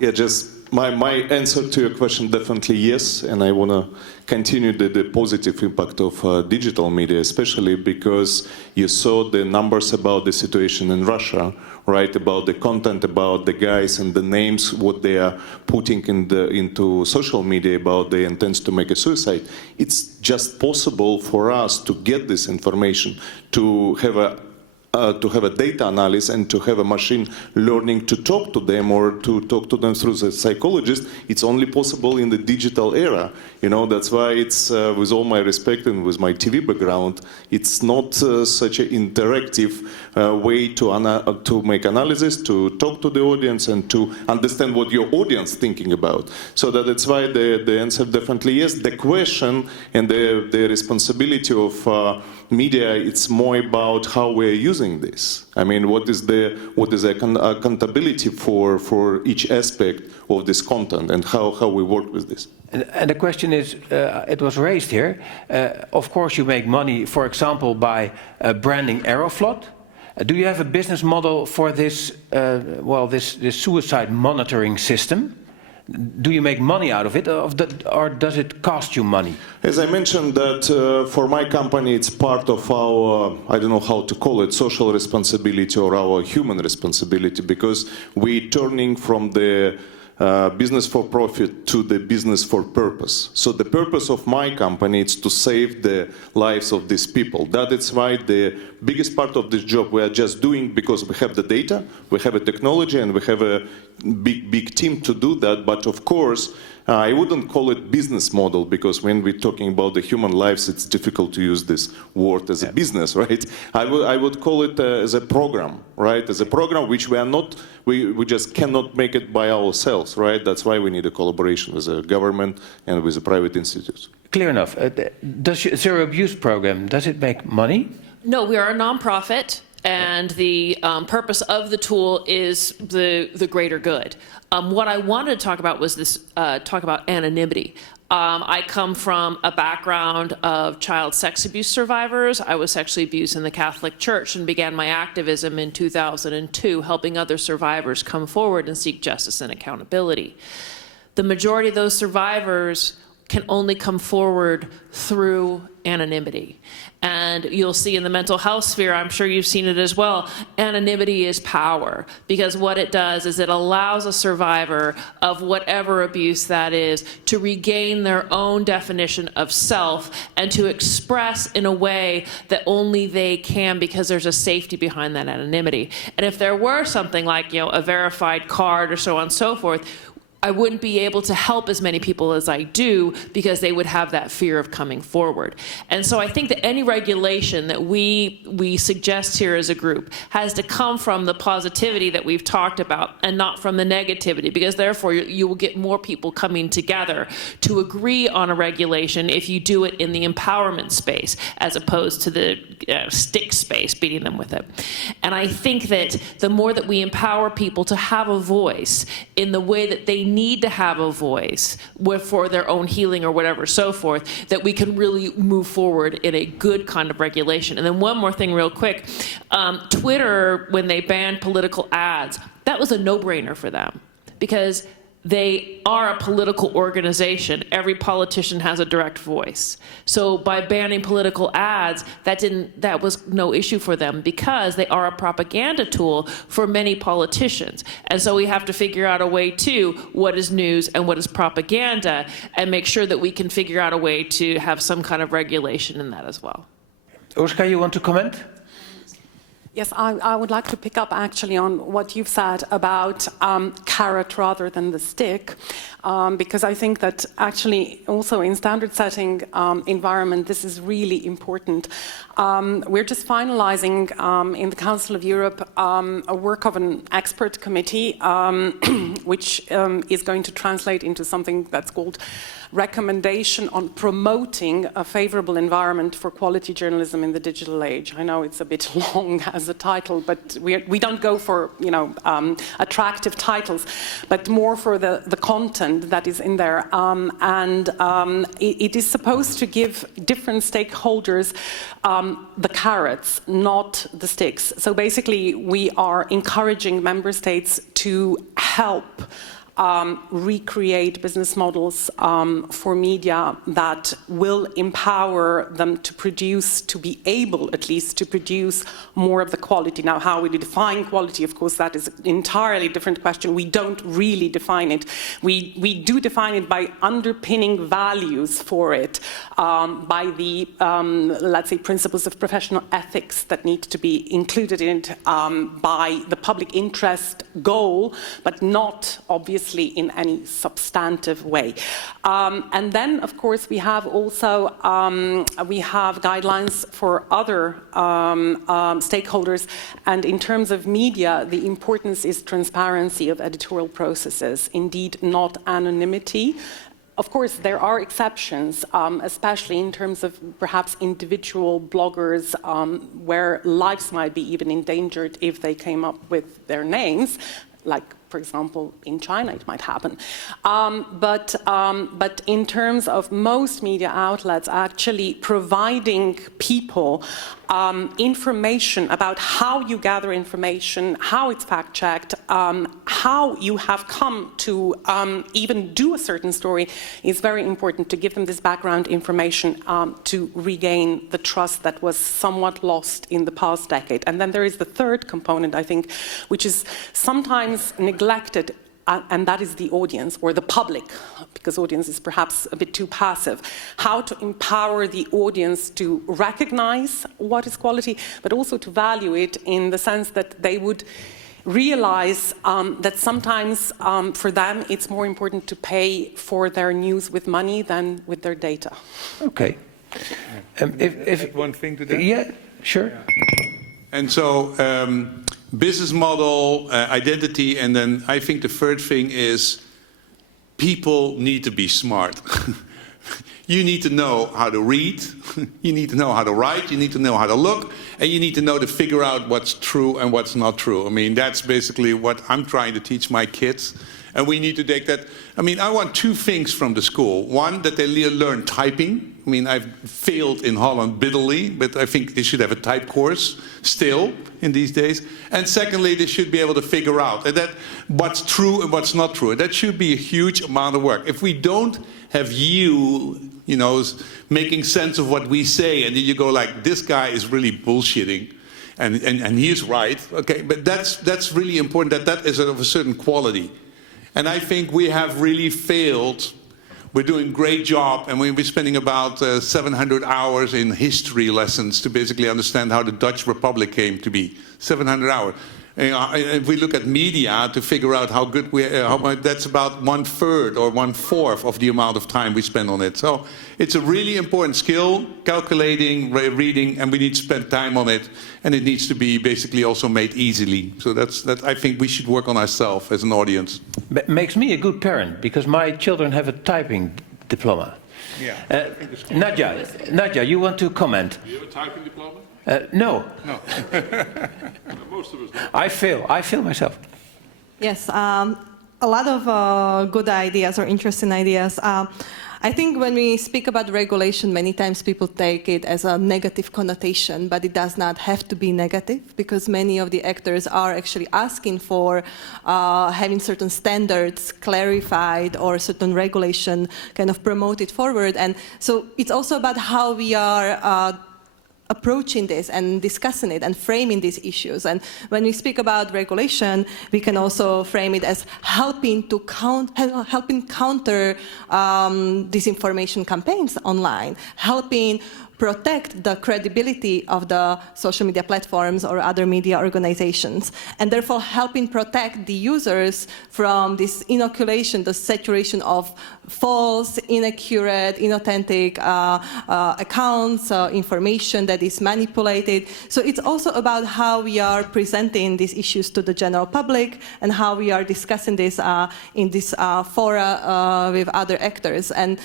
Yeah, just my answer to your question, definitely yes, and I want to continue the positive impact of digital media, especially because you saw the numbers about the situation in Russia, right? About the content, about the guys and the names, what they are putting into social media about their intents to make a suicide. It's just possible for us to get this information, to have a data analysis and to have a machine learning to talk to them or to talk to them through the psychologist. It's only possible in the digital era. That's why it's, with all my respect and with my TV background, it's not such an interactive way to make analysis, to talk to the audience and to understand what your audience is thinking about. So that's why the answer definitely yes. The question and the responsibility of media, it's more about how we're using this. I mean, what is the accountability for each aspect of this content and how we work with this. And the question is, it was raised here, of course you make money, for example, by branding Aeroflot. Do you have a business model for this, this suicide monitoring system? Do you make money out of it, or does it cost you money? As I mentioned, that for my company, it's part of our, I don't know how to call it, social responsibility or our human responsibility, because we're turning from the business for profit to the business for purpose. So the purpose of my company is to save the lives of these people. That is why the biggest part of this job we are just doing because we have the data, we have a technology, and we have a big team to do that. But of course, I wouldn't call it business model, because when we're talking about the human lives, it's difficult to use this word as a business, right? I would call it as a program, right? As a program which we are not, we just cannot make it by ourselves, right? That's why we need a collaboration with the government and with the private institutes. Clear enough. Does your Zero Abuse program, does it make money? No, we are a nonprofit, and the purpose of the tool is the greater good. What I wanted to talk about was this, talk about anonymity. I come from a background of child sex abuse survivors. I was sexually abused in the Catholic Church and began my activism in 2002, helping other survivors come forward and seek justice and accountability. The majority of those survivors can only come forward through anonymity. And you'll see in the mental health sphere, I'm sure you've seen it as well, anonymity is power, because what it does is it allows a survivor of whatever abuse that is to regain their own definition of self and to express in a way that only they can, because there's a safety behind that anonymity. And if there were something like, a verified card or so on and so forth, I wouldn't be able to help as many people as I do because they would have that fear of coming forward. And so I think that any regulation that we suggest here as a group has to come from the positivity that we've talked about and not from the negativity, because therefore you will get more people coming together to agree on a regulation if you do it in the empowerment space as opposed to the stick space, beating them with it. And I think that the more that we empower people to have a voice in the way that they need to have a voice for their own healing or whatever, so forth, that we can really move forward in a good kind of regulation. And then one more thing real quick. Twitter, when they banned political ads, that was a no-brainer for them because they are a political organization. Every politician has a direct voice. So by banning political ads, that was no issue for them because they are a propaganda tool for many politicians. And so we have to figure out a way to what is news and what is propaganda and make sure that we can figure out a way to have some kind of regulation in that as well. Urška, you want to comment? Yes, I would like to pick up actually on what you've said about carrot rather than the stick, because I think that actually also in standard setting environment, this is really important. We're just finalizing in the Council of Europe a work of an expert committee, which is going to translate into something that's called recommendation on promoting a favorable environment for quality journalism in the digital age. I know it's a bit long as a title, but we don't go for attractive titles, but more for the content that is in there. It is supposed to give different stakeholders the carrots, not the sticks. So basically, we are encouraging member states to help recreate business models for media that will empower them to produce, to be able at least to produce more of the quality. Now, how we define quality, of course, that is an entirely different question. We don't really define it. We do define it by underpinning values for it, by the, let's say, principles of professional ethics that need to be included in it, by the public interest goal, but not obviously in any substantive way. And then, of course, we have also guidelines for other stakeholders. And in terms of media, the importance is transparency of editorial processes, indeed not anonymity. Of course, there are exceptions, especially in terms of perhaps individual bloggers where lives might be even endangered if they came up with their names, like, for example, in China it might happen. But in terms of most media outlets actually providing people information about how you gather information, how it's fact-checked, how you have come to even do a certain story is very important, to give them this background information to regain the trust that was somewhat lost in the past decade. And then there is the third component, I think, which is sometimes neglected, and that is the audience or the public, because audience is perhaps a bit too passive. How to empower the audience to recognize what is quality, but also to value it in the sense that they would realize that sometimes for them it's more important to pay for their news with money than with their data. Okay. If one thing to that? Yeah, sure. And so business model, identity, and then I think the third thing is people need to be smart. You need to know how to read, you need to know how to write, you need to know how to look, and you need to know to figure out what's true and what's not true. I mean, that's basically what I'm trying to teach my kids. And we need to take that. I mean, I want two things from the school. One, that they learn typing. I mean, I've failed in Holland bitterly, but I think they should have a type course still in these days. And secondly, they should be able to figure out that what's true and what's not true. That should be a huge amount of work. If we don't have you know, making sense of what we say, and then you go like, this guy is really bullshitting, and he is right. Okay, but that's really important. That is of a certain quality. And I think we have really failed. We're doing a great job, and we're spending about 700 hours in history lessons to basically understand how the Dutch Republic came to be. 700 hours. If we look at media to figure out how good how much, that's about 1/3 or 1/4 of the amount of time we spend on it. So it's a really important skill, calculating, reading, and we need to spend time on it. And it needs to be basically also made easily. So that I think we should work on ourselves as an audience. Makes me a good parent because my children have a typing diploma. Yeah. Nadja, you want to comment? Do you have a typing diploma? No. No. Most of us don't. I fail myself. Yes, a lot of good ideas or interesting ideas. I think when we speak about regulation, many times people take it as a negative connotation, but it does not have to be negative because many of the actors are actually asking for having certain standards clarified or certain regulation kind of promoted forward. And so it's also about how we are approaching this and discussing it and framing these issues. And when we speak about regulation, we can also frame it as helping counter disinformation campaigns online, helping protect the credibility of the social media platforms or other media organizations, and therefore helping protect the users from this inoculation, the saturation of false, inaccurate, inauthentic accounts, information that is manipulated. So it's also about how we are presenting these issues to the general public and how we are discussing this in this fora with other actors. And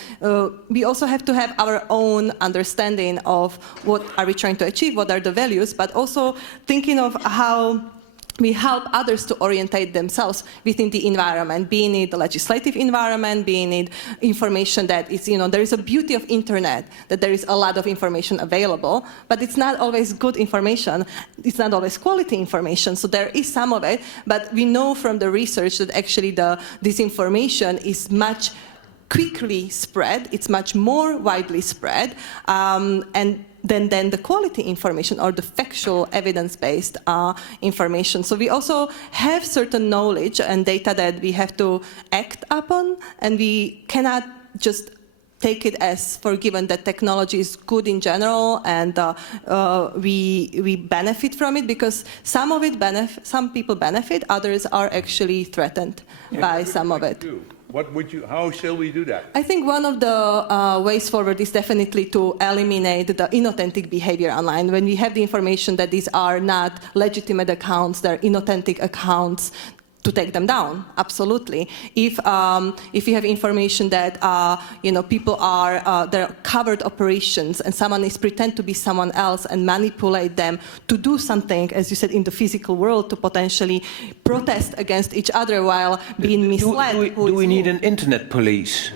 we also have to have our own understanding of what are we trying to achieve, what are the values, but also thinking of how we help others to orientate themselves within the environment, being it the legislative environment, being it information that is, there is a beauty of internet, that there is a lot of information available, but it's not always good information, it's not always quality information, so there is some of it, but we know from the research that actually this information is much quickly spread, it's much more widely spread, and then the quality information or the factual evidence-based information. So we also have certain knowledge and data that we have to act upon, and we cannot just take it as for given that technology is good in general and we benefit from it, because some people benefit, others are actually threatened by some of it. How shall we do that? I think one of the ways forward is definitely to eliminate the inauthentic behavior online. When we have the information that these are not legitimate accounts, they're inauthentic accounts, to take them down, absolutely. If you have information that people are there are covered operations and someone is pretend to be someone else and manipulate them to do something, as you said, in the physical world, to potentially protest against each other while being misled. Do we need an internet police?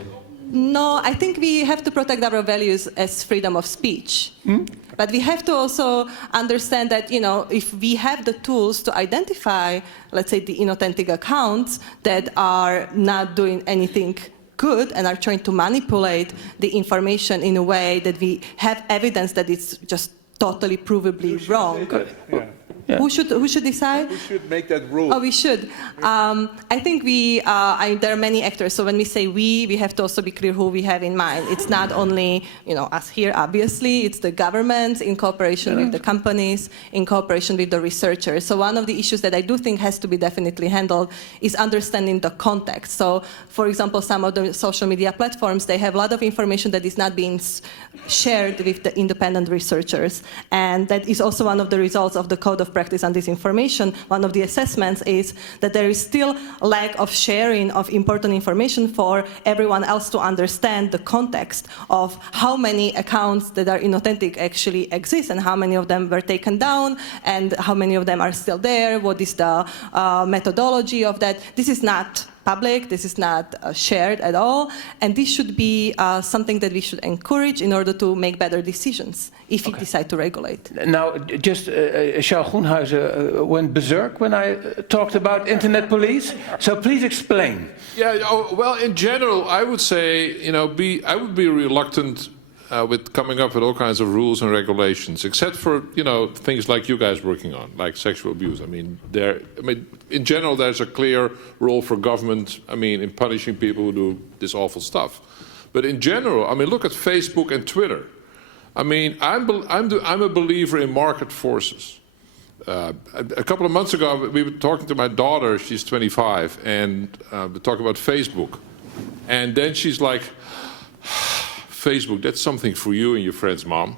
No, I think we have to protect our values as freedom of speech. But we have to also understand that, if we have the tools to identify, let's say, the inauthentic accounts that are not doing anything good and are trying to manipulate the information in a way that we have evidence that it's just totally provably wrong. Yeah. Who should decide? Who should make that rule? Oh, we should. I think there are many actors. So when we say we have to also be clear who we have in mind. It's not only, us here, obviously. It's the governments in cooperation with the companies, in cooperation with the researchers. So one of the issues that I do think has to be definitely handled is understanding the context. So, for example, some of the social media platforms, they have a lot of information that is not being shared with the independent researchers. And that is also one of the results of the Code of Practice on Disinformation. One of the assessments is that there is still a lack of sharing of important information for everyone else to understand the context of how many accounts that are inauthentic actually exist and how many of them were taken down and how many of them are still there, what is the methodology of that. This is not public, this is not shared at all, and this should be something that we should encourage in order to make better decisions if we decide to regulate. Now, just Charles Groenhuizen went berserk when I talked about internet police, so please explain. Yeah, well, in general, I would say, I would be reluctant with coming up with all kinds of rules and regulations, except for things like you guys working on, like sexual abuse. In general, there's a clear role for government. In punishing people who do this awful stuff. But in general, look at Facebook and Twitter. I'm a believer in market forces. A couple of months ago, we were talking to my daughter, she's 25, and we're talking about Facebook. And then she's like, Facebook, that's something for you and your friends, Mom.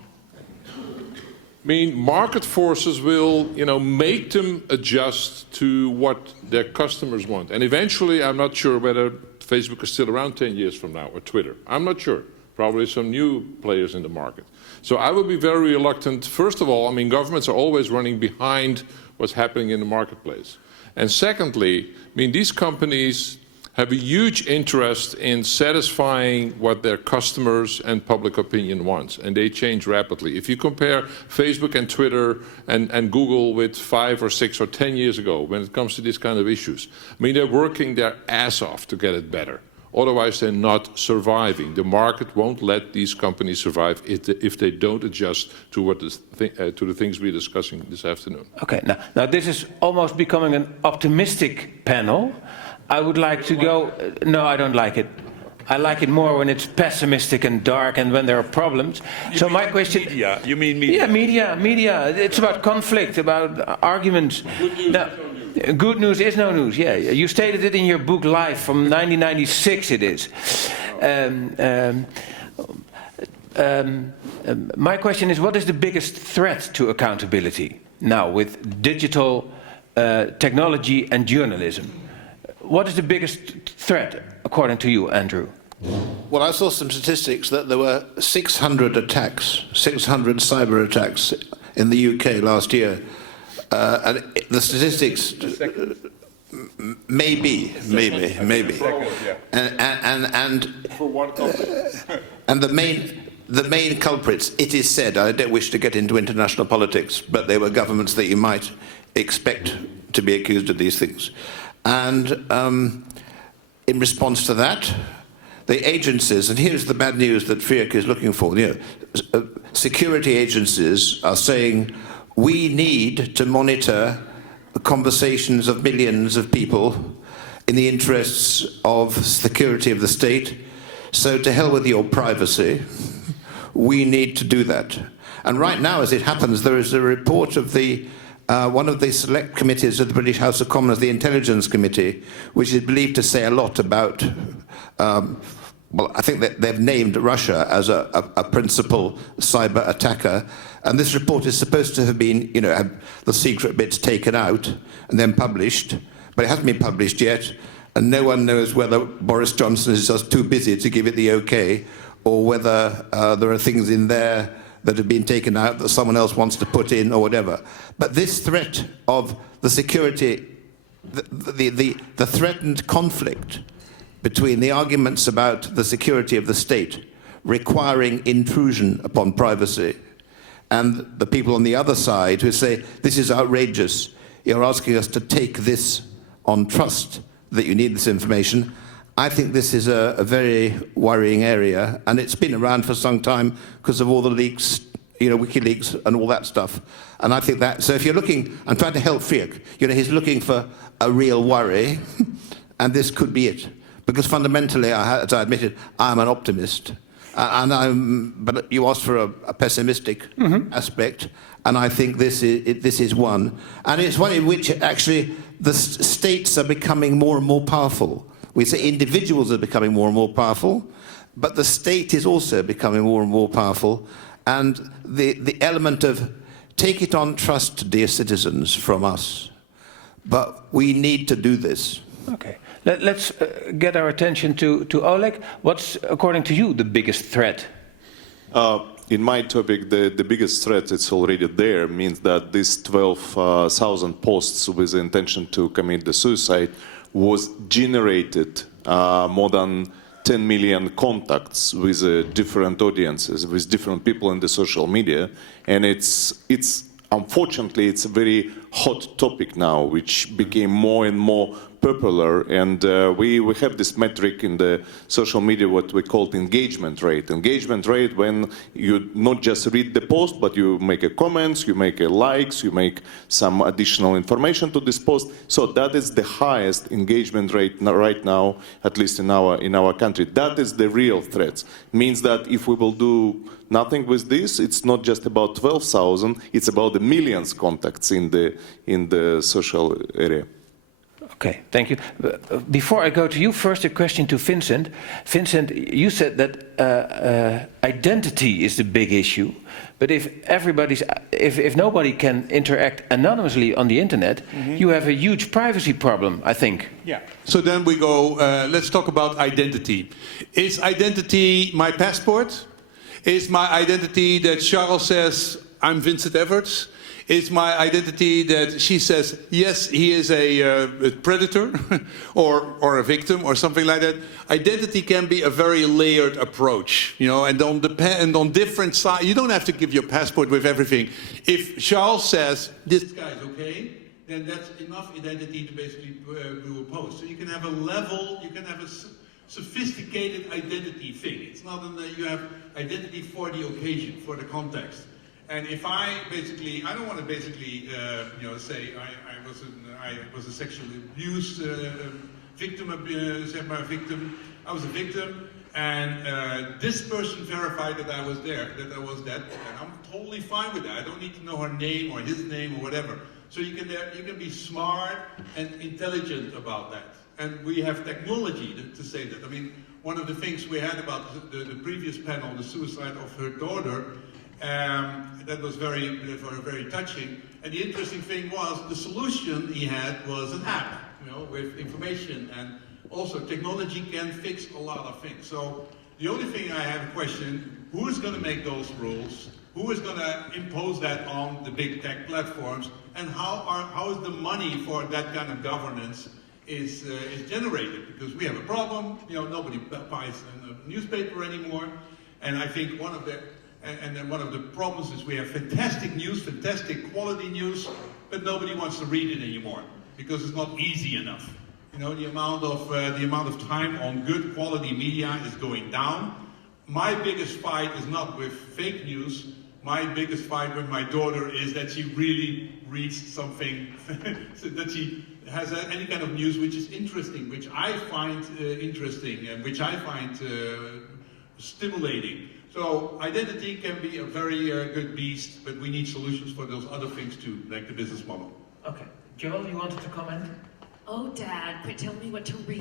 I mean, market forces will, make them adjust to what their customers want. And eventually, I'm not sure whether Facebook is still around 10 years from now, or Twitter. I'm not sure. Probably some new players in the market. So I would be very reluctant. First of all, I mean, governments are always running behind what's happening in the marketplace. And secondly, I mean, these companies have a huge interest in satisfying what their customers and public opinion wants, and they change rapidly. If you compare Facebook and Twitter and Google with 5 or 6 or 10 years ago when it comes to these kind of issues, I mean, they're working their ass off to get it better. Otherwise, they're not surviving. The market won't let these companies survive if they don't adjust to to the things we're discussing this afternoon. Okay, now this is almost becoming an optimistic panel. I would like to go... No, I don't like it. I like it more when it's pessimistic and dark and when there are problems. So my question... Media. You mean media? Yeah, media. It's about conflict, about arguments. Good news. Now, good news is no news, yeah. You stated it in your book Life from 1996 it is. My question is, what is the biggest threat to accountability now with digital technology and journalism? What is the biggest threat, according to you, Andrew? Well, I saw some statistics that there were 600 attacks, 600 cyber attacks in the UK last year. And the statistics, maybe. And the main culprits, it is said, I don't wish to get into international politics, but they were governments that you might expect to be accused of these things. And in response to that, the agencies, and here's the bad news that FIAC is looking for, security agencies are saying, we need to monitor the conversations of millions of people in the interests of security of the state. So to hell with your privacy, we need to do that. And right now, as it happens, there is a report of one of the select committees of the British House of Commons, the Intelligence Committee, which is believed to say a lot about, well, I think that they've named Russia as a principal cyber attacker. And this report is supposed to have been, have the secret bits taken out and then published, but it hasn't been published yet. And no one knows whether Boris Johnson is just too busy to give it the okay, or whether there are things in there that have been taken out that someone else wants to put in or whatever. But this threat of the security, the threatened conflict between the arguments about the security of the state requiring intrusion upon privacy and the people on the other side who say, this is outrageous, you're asking us to take this on trust that you need this information. I think this is a very worrying area, and it's been around for some time because of all the leaks, WikiLeaks and all that stuff. And I think that, so if you're looking, I'm trying to help FIAC, he's looking for a real worry, and this could be it. Because fundamentally, as I admitted, I'm an optimist. But you asked for a pessimistic aspect, and I think this is one. And it's one in which actually the states are becoming more and more powerful. We say individuals are becoming more and more powerful, but the state is also becoming more and more powerful. And the element of take it on trust, dear citizens, from us. But we need to do this. Okay. Let's get our attention to Oleg. What's, according to you, the biggest threat? In my topic, the biggest threat, it's already there, means that these 12,000 posts with the intention to commit the suicide was generated more than 10 million contacts with different audiences, with different people in the social media. And it's unfortunately, it's a very hot topic now, which became more and more popular, and we have this metric in the social media, what we call engagement rate. Engagement rate when you not just read the post, but you make a comments, you make a likes, you make some additional information to this post. So that is the highest engagement rate right now, at least in our country. That is the real threat. Means that if we will do nothing with this, it's not just about 12,000, it's about the millions contacts in the in the social area. Okay, thank you. Before I go to you, first a question to Vincent. Vincent, you said that identity is the big issue, but if nobody can interact anonymously on the internet, you have a huge privacy problem, I think. Yeah. So then we go, let's talk about identity. Is identity my passport? Is my identity that Charles says, I'm Vincent Everts? Is my identity that she says, yes, he is a predator or a victim or something like that? Identity can be a very layered approach, you know, and don't depend on different sides. You don't have to give your passport with everything. If Charles says, this guy's okay, then that's enough identity to basically do a post. So you can have a level, you can have a sophisticated identity thing. It's not that you have identity for the occasion, for the context. And if I basically, I don't want to basically, you know, say I was a sexually abused victim. I was a victim, and this person verified that I was there, that I was that, and I'm totally fine with that. I don't need to know her name or his name or whatever. So you can be smart and intelligent about that. And we have technology to say that. I mean, one of the things we had about the previous panel, the suicide of her daughter. That was very touching. And the interesting thing was the solution he had was an app, you know, with information, and also technology can fix a lot of things. So the only thing I have a question: who is going to make those rules? Who is going to impose that on the big tech platforms? And how is the money for that kind of governance is generated? Because we have a problem. You know, nobody buys a newspaper anymore, and I think one of the problems is we have fantastic news, fantastic quality news, but nobody wants to read it anymore because it's not easy enough. You know, the amount of time on good quality media is going down. My biggest fight is not with fake news. My biggest fight with my daughter is that she really reads something, so that she has any kind of news which is interesting, which I find interesting, and which I find stimulating. So identity can be a very good beast, but we need solutions for those other things too, like the business model. Okay. Joel, you wanted to comment? Oh, Dad, quit telling me what to read.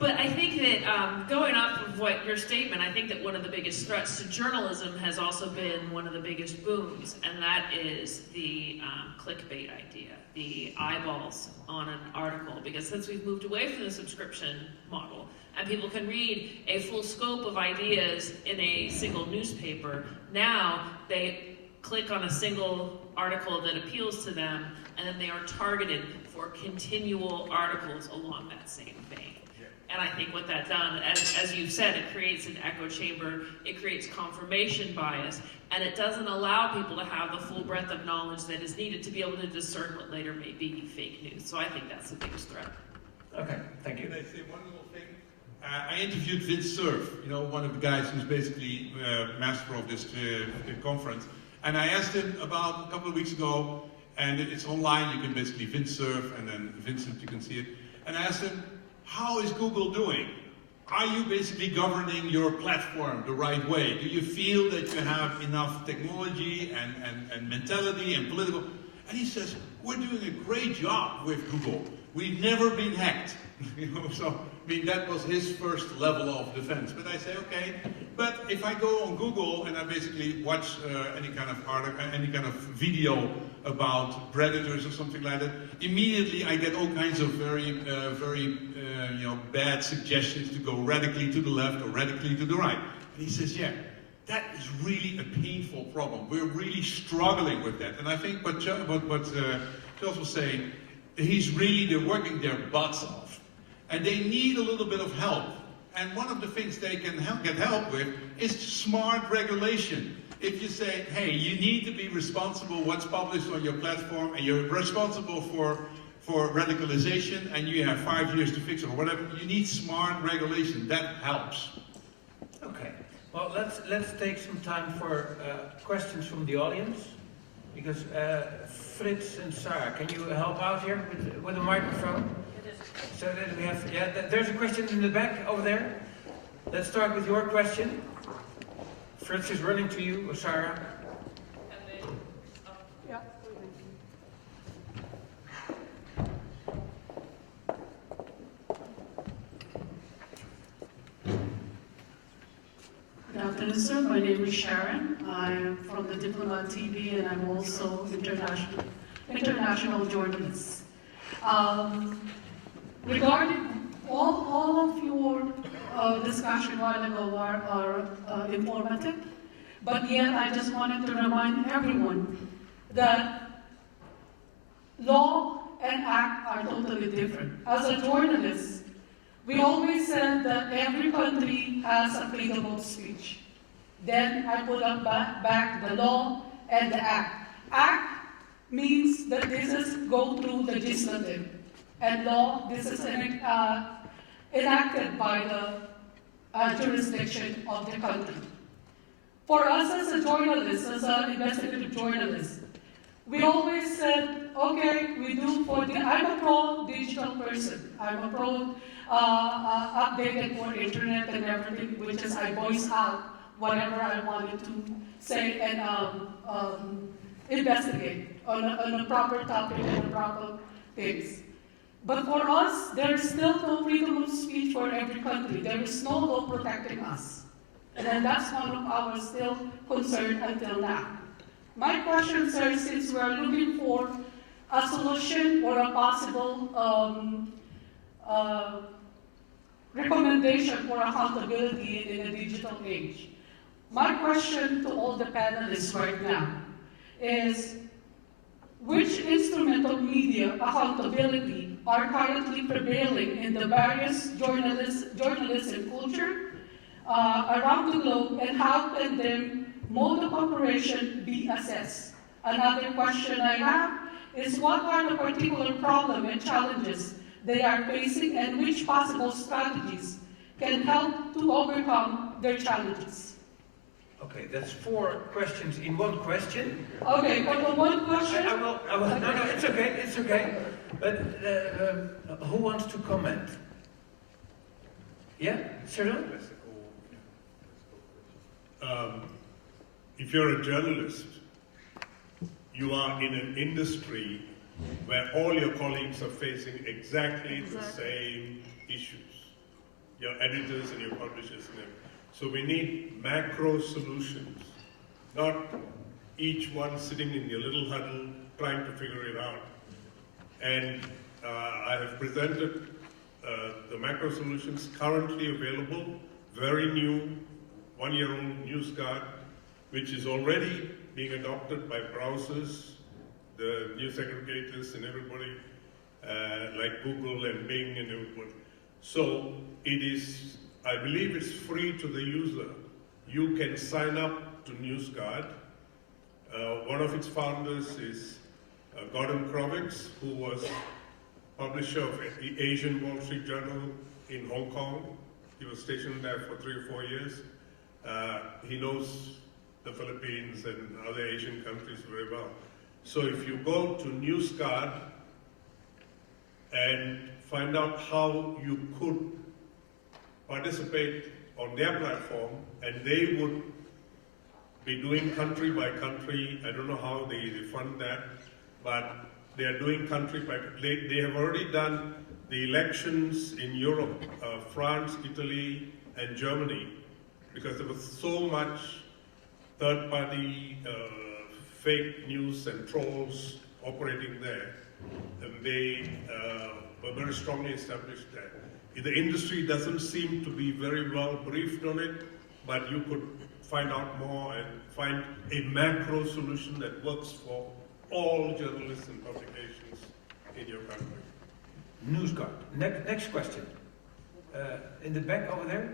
But I think that going off of what your statement, I think that one of the biggest threats to journalism has also been one of the biggest booms, and that is the clickbait idea, the eyeballs on an article. Because since we've moved away from the subscription model, and people can read a full scope of ideas in a single newspaper, now they click on a single article that appeals to them, and then they are targeted for continual articles along that same vein. And I think what that's done, as you've said, it creates an echo chamber, it creates confirmation bias, and it doesn't allow people to have the full breadth of knowledge that is needed to be able to discern what later may be fake news. So I think that's the biggest threat. Okay, thank you. Can I say one little thing? I interviewed Vince Cerf, you know, one of the guys who's basically master of this conference. And I asked him about a couple of weeks ago, and it's online, you can basically Vince Cerf, and then Vincent, you can see it. And I asked him, how is Google doing? Are you basically governing your platform the right way? Do you feel that you have enough technology and mentality and political? And he says, we're doing a great job with Google. We've never been hacked. You know, so, I mean, that was his first level of defense. But I say, okay, but if I go on Google and I basically watch any kind of article, any kind of video about predators or something like that, immediately I get all kinds of very you know, bad suggestions to go radically to the left or radically to the right. And he says, yeah, that is really a painful problem. We're really struggling with that. And I think what Charles was saying, they're working their butts off. And they need a little bit of help. And one of the things they can get help with is smart regulation. If you say, hey, you need to be responsible what's published on your platform, and you're responsible for radicalization, and you have 5 years to fix it or whatever, you need smart regulation. That helps. Okay. Well, let's take some time for questions from the audience, because Fritz and Sarah, can you help out here with a microphone? So that we have, yeah, there's a question in the back over there. Let's start with your question. Fritz is running to you, Sarah. Good afternoon, sir. My name is Sharon. I'm from the Diplomat TV, and I'm also international journalist. Regarding all of your discussion a while ago are informative, but yet I just wanted to remind everyone that law and act are totally different. As a journalist, we always said that every country has a freedom of speech. Then I put up back the law and the act. Act means that this is go through the legislative, and law, this is enacted by the jurisdiction of the country. For us as a journalist, as an investigative journalist, we always said, okay, we do for the, I'm a pro-digital person. I'm a pro updated for internet and everything, which is I voice out whatever I wanted to say and investigate on a proper topic and a proper things. But for us, there is still no freedom of speech for every country. There is no law protecting us. And then that's one of our still concern until now. My question, sir, since we're looking for a solution or a possible recommendation for accountability in a digital age, my question to all the panelists right now is, which instrument of media accountability are currently prevailing in the various journalism culture around the globe, and how can their mode of operation be assessed? Another question I have is, what are the particular problems and challenges they are facing, and which possible strategies can help to overcome their challenges? Okay, that's 4 questions in one question. Okay, for the one question. I will, no, it's okay. But who wants to comment? Yeah, Cyril? If you're a journalist, you are in an industry where all your colleagues are facing exactly the same issues. Your editors and your publishers and everything. So we need macro solutions, not each one sitting in your little huddle trying to figure it out. And I have presented the macro solutions currently available, very new, 1-year-old NewsGuard, which is already being adopted by browsers, the news aggregators and everybody, like Google and Bing and everybody. So it is, I believe it's free to the user. You can sign up to NewsGuard. One of its founders is Gordon Krovitz, who was publisher of the Asian Wall Street Journal in Hong Kong. He was stationed there for 3 or 4 years. He knows the Philippines and other Asian countries very well. So if you go to NewsGuard and find out how you could participate on their platform, and they would be doing country by country. I don't know how they fund that, but they are doing country by country. They have already done the elections in Europe, France, Italy, and Germany, because there was so much third-party fake news and trolls operating there, and they were very strongly established there. The industry doesn't seem to be very well briefed on it, but you could find out more and find a macro solution that works for all journalists and publications in your country. NewsGuard. Next question. In the back over there.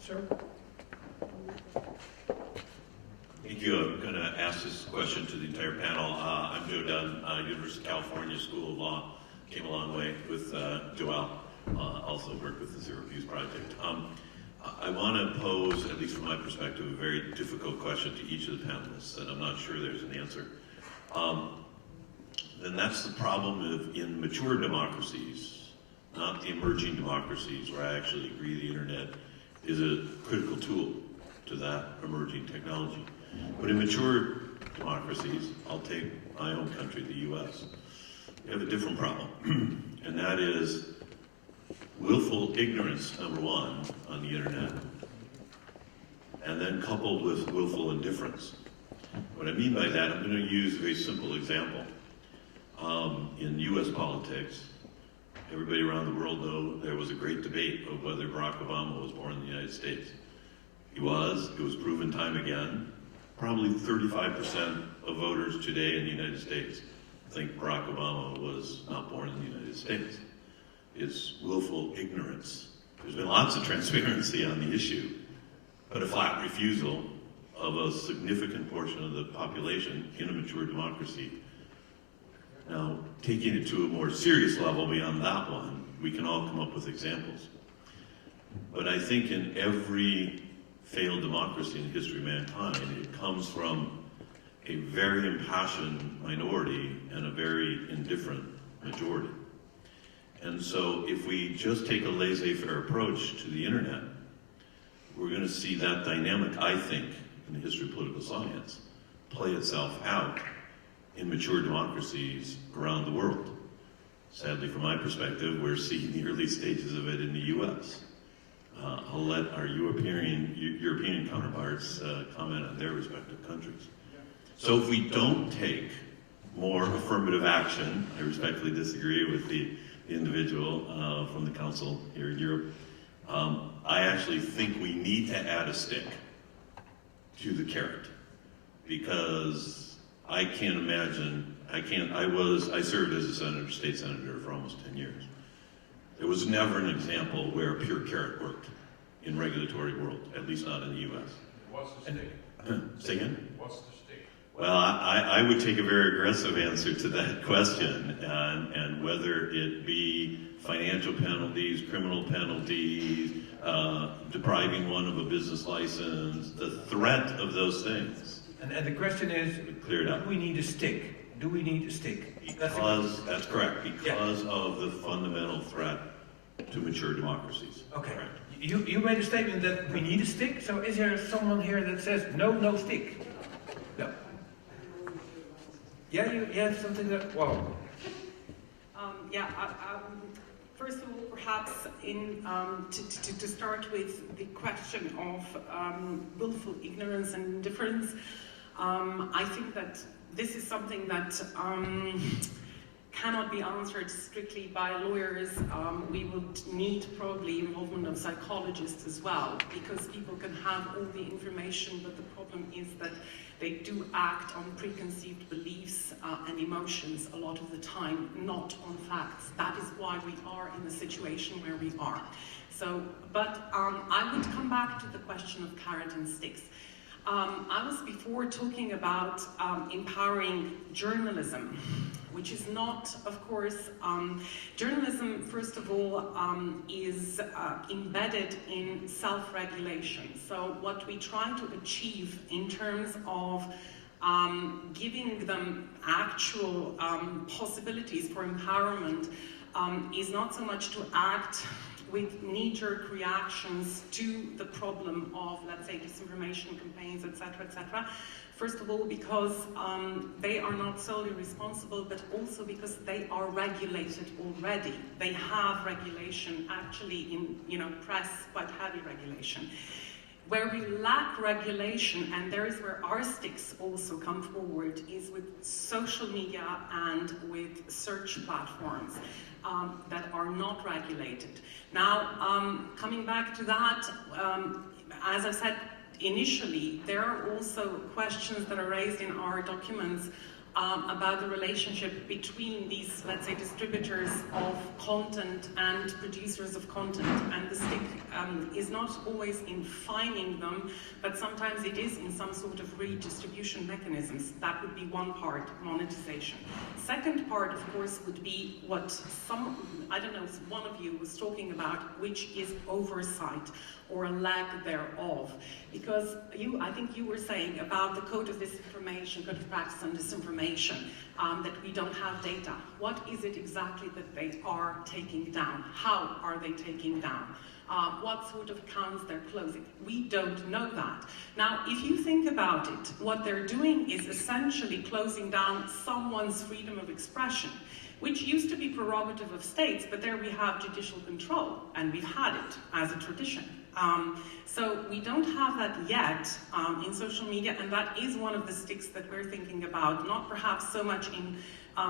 Sir? Thank you. I'm going to ask this question to the entire panel. I'm Joe Dunn, University of California School of Law. Came a long way with Joel. Also worked with the Zero Abuse Project. I want to pose, at least from my perspective, a very difficult question to each of the panelists, and I'm not sure there's an answer. Then that's the problem in mature democracies, not the emerging democracies, where I actually agree the internet is a critical tool. to that emerging technology. But in mature democracies, I'll take my own country, the US, we have a different problem, and that is willful ignorance, number one, on the internet, and then coupled with willful indifference. What I mean by that, I'm going to use a very simple example. In US politics, everybody around the world know there was a great debate of whether Barack Obama was born in the United States. He was. It was proven time again. Probably 35% of voters today in the United States think Barack Obama was not born in the United States. It's willful ignorance. There's been lots of transparency on the issue, but a flat refusal of a significant portion of the population in a mature democracy. Now, taking it to a more serious level beyond that one, we can all come up with examples. But I think in every failed democracy in the history of mankind, it comes from a very impassioned minority and a very indifferent majority. And so if we just take a laissez-faire approach to the internet, we're going to see that dynamic, I think, in the history of political science, play itself out in mature democracies around the world. Sadly, from my perspective, we're seeing the early stages of it in the US. I'll let our European counterparts comment on their respective countries. So if we don't take more affirmative action, I respectfully disagree with the individual from the Council here in Europe, I actually think we need to add a stick to the carrot, because I can't imagine, I served as a senator, state senator for almost 10 years. There was never an example where a pure carrot worked in regulatory world, at least not in the US. What's the stick? Say again? What's the stick? Well, I would take a very aggressive answer to that question, and whether it be financial penalties, criminal penalties, depriving one of a business license, the threat of those things. And the question is, Clear it up. do we need a stick? Do we need a stick? Because, that's correct, because of the fundamental threat to mature democracies. Okay. Correct. You made a statement that we need a stick, so is there someone here that says, no stick? No. Yeah, you have something that, well. First of all, perhaps to start with the question of willful ignorance and indifference, I think that this is something that cannot be answered strictly by lawyers. We would need probably involvement of psychologists as well, because people can have all the information, but the problem is that they do act on preconceived beliefs and emotions a lot of the time, not on facts. That is why we are in the situation where we are. So, but I would come back to the question of carrot and sticks. I was before talking about empowering journalism, which is not, of course, journalism, first of all, is embedded in self-regulation. So what we try to achieve in terms of giving them actual possibilities for empowerment is not so much to act with knee-jerk reactions to the problem of, let's say, disinformation campaigns, etc., etc. First of all, because they are not solely responsible, but also because they are regulated already. They have regulation, actually, in press, quite heavy regulation. Where we lack regulation, and there is where our sticks also come forward, is with social media and with search platforms that are not regulated. Now, coming back to that, as I said initially, there are also questions that are raised in our documents about the relationship between these, let's say, distributors of content and producers of content. And the stick is not always in fining them, but sometimes it is in some sort of redistribution mechanisms. That would be one part, monetization. Second part, of course, would be what one of you was talking about, which is oversight or a lack thereof. Because I think you were saying about the code of disinformation, code of practice on disinformation, that we don't have data. what is it exactly that they are taking down? How are they taking down? What sort of accounts they're closing? We don't know that. Now, if you think about it, what they're doing is essentially closing down someone's freedom of expression, which used to be prerogative of states, but there we have judicial control, and we've had it as a tradition. So we don't have that yet in social media, and that is one of the sticks that we're thinking about, not perhaps so much in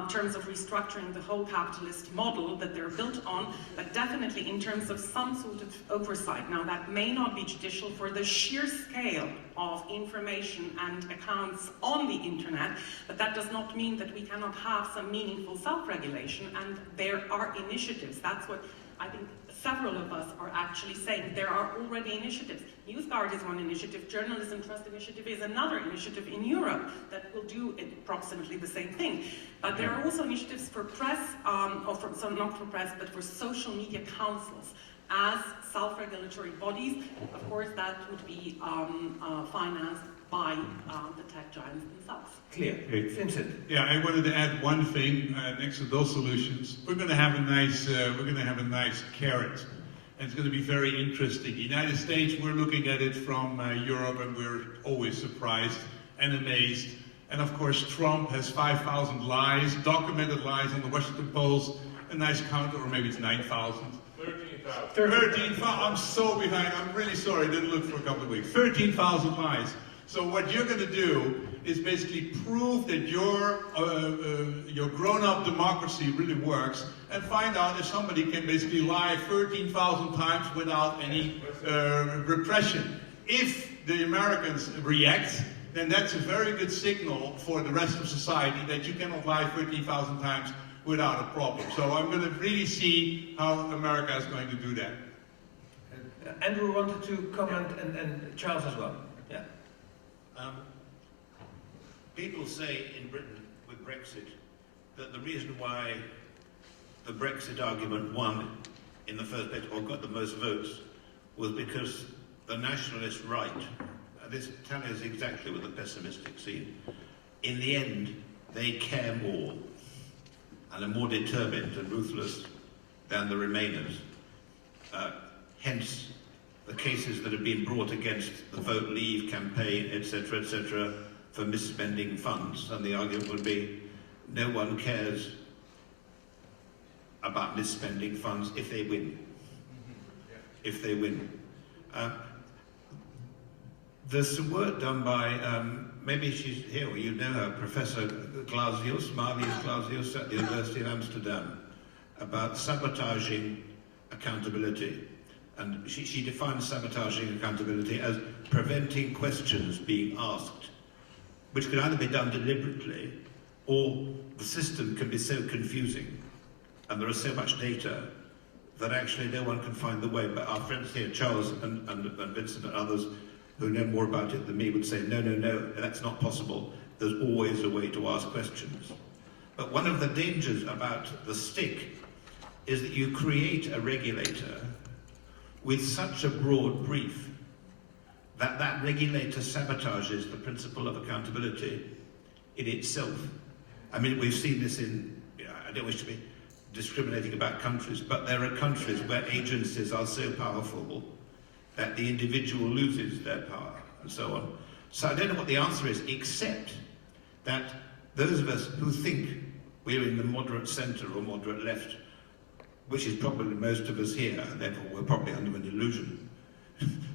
terms of restructuring the whole capitalist model that they're built on, but definitely in terms of some sort of oversight. Now, that may not be judicial for the sheer scale of information and accounts on the internet, but that does not mean that we cannot have some meaningful self-regulation, and there are initiatives. That's what I think several of us are actually saying. There are already initiatives. NewsGuard is one initiative, Journalism Trust Initiative is another initiative in Europe that will do approximately the same thing. But there are also initiatives for press, so not for press, but for social media councils as self-regulatory bodies. Of course, that would be financed by the tech giants themselves. Clear. Vincent. Yeah, I wanted to add one thing next to those solutions. We're going to have a nice carrot, and it's going to be very interesting. The United States, we're looking at it from Europe, and we're always surprised and amazed. And of course, Trump has 5,000 lies, documented lies on the Washington Post. A nice count, or maybe it's 9,000. 13,000. I'm so behind. I'm really sorry. I didn't look for a couple of weeks. 13,000 lies. So what you're going to do is basically prove that your grown-up democracy really works, and find out if somebody can basically lie 13,000 times without any repression. If the Americans react, then that's a very good signal for the rest of society that you cannot lie 13,000 times without a problem. So I'm going to really see how America is going to do that. Andrew wanted to comment, and Charles as well. Yeah. People say in Britain with Brexit that the reason why the Brexit argument won in the first place, or got the most votes, was because the nationalist right, this tallies exactly with the pessimistic scene, in the end they care more and are more determined and ruthless than the Remainers. Hence the cases that have been brought against the Vote Leave campaign, etc., for misspending funds, and the argument would be no one cares about misspending funds if they win. If they win. There's some work done by, maybe she's here, or you know her, Professor Clausius, Marius Clausius at the University of Amsterdam, about sabotaging accountability. And she defines sabotaging accountability as preventing questions being asked, which can either be done deliberately, or the system can be so confusing and there is so much data that actually no one can find the way. But our friends here, Charles and Vincent and others who know more about it than me, would say, no, that's not possible. There's always a way to ask questions. But one of the dangers about the stick is that you create a regulator with such a broad brief that regulator sabotages the principle of accountability in itself. I mean, we've seen this in, I don't wish to be discriminating about countries, but there are countries where agencies are so powerful that the individual loses their power, and so on. So I don't know what the answer is, except that those of us who think we're in the moderate centre or moderate left, which is probably most of us here, and therefore we're probably under an illusion,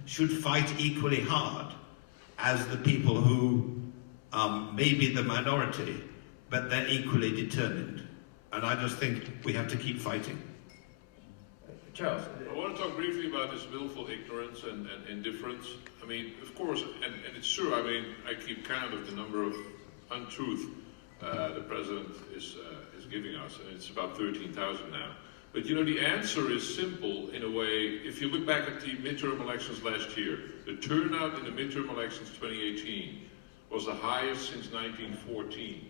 should fight equally hard as the people who may be the minority, but they're equally determined. And I just think we have to keep fighting. Charles? I want to talk briefly about this willful ignorance and indifference. I mean, of course, and it's true, I mean, I keep count of the number of untruths the President is giving us, and it's about 13,000 now. But you know, the answer is simple in a way. If you look back at the midterm elections last year, the turnout in the midterm elections 2018 was the highest since 1914.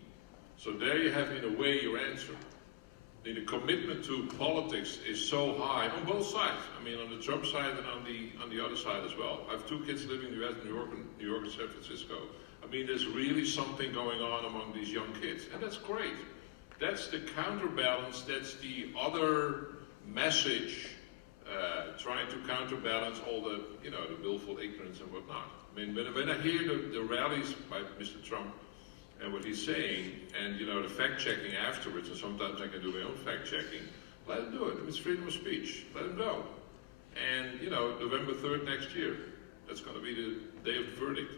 So there you have, in a way, your answer. The commitment to politics is so high on both sides. I mean, on the Trump side and on the other side as well. I have two kids living in the US, New York and San Francisco. I mean, there's really something going on among these young kids, and that's great. That's the counterbalance, that's the other message trying to counterbalance all the, you know, the willful ignorance and whatnot. I mean, when I hear the rallies by Mr. Trump and what he's saying, and, you know, the fact-checking afterwards, and sometimes I can do my own fact-checking, let him do it. It's freedom of speech. Let him go. And, you know, November 3rd next year, that's going to be the day of the verdict.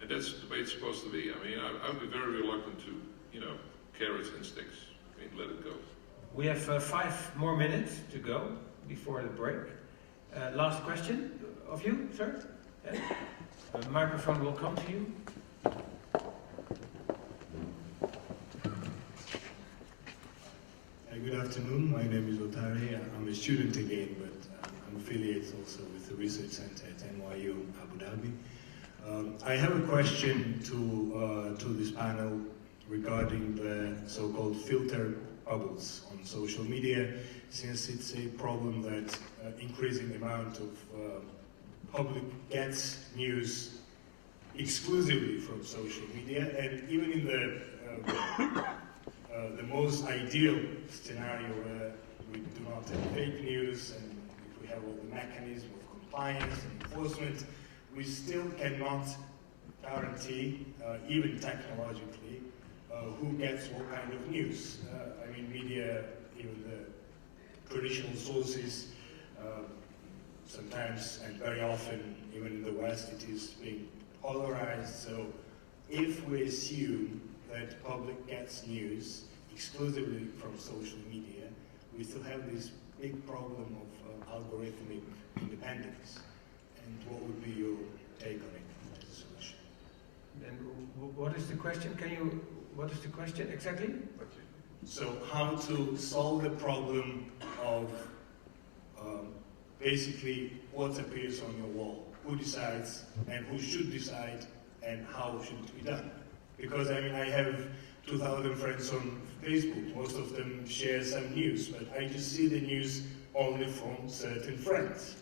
And that's the way it's supposed to be. I mean, I would be very reluctant to, you know, carry its instincts. I mean, let it go. We have 5 more minutes to go before the break. Last question of you, sir? Yeah. The microphone will come to you. Good afternoon. My name is Otari. I'm a student again, but I'm affiliated also with the Research Center at NYU Abu Dhabi. I have a question to this panel regarding the so-called filter bubbles on social media, since it's a problem that increasing amount of public gets news exclusively from social media, and even in the most ideal scenario where we do not have fake news and if we have all the mechanism of compliance and enforcement, we still cannot guarantee, even technologically, who gets what kind of news. I mean, media, even the traditional sources, sometimes and very often, even in the West, it is being polarized. So if we assume that public gets news exclusively from social media, we still have this big problem of algorithmic independence. And what would be your take on it as a solution? And what is the question? What is the question exactly? So how to solve the problem of basically what appears on your wall? Who decides and who should decide and how should it be done? Because I mean, I have 2,000 friends on Facebook. Most of them share some news, but I just see the news only from certain friends.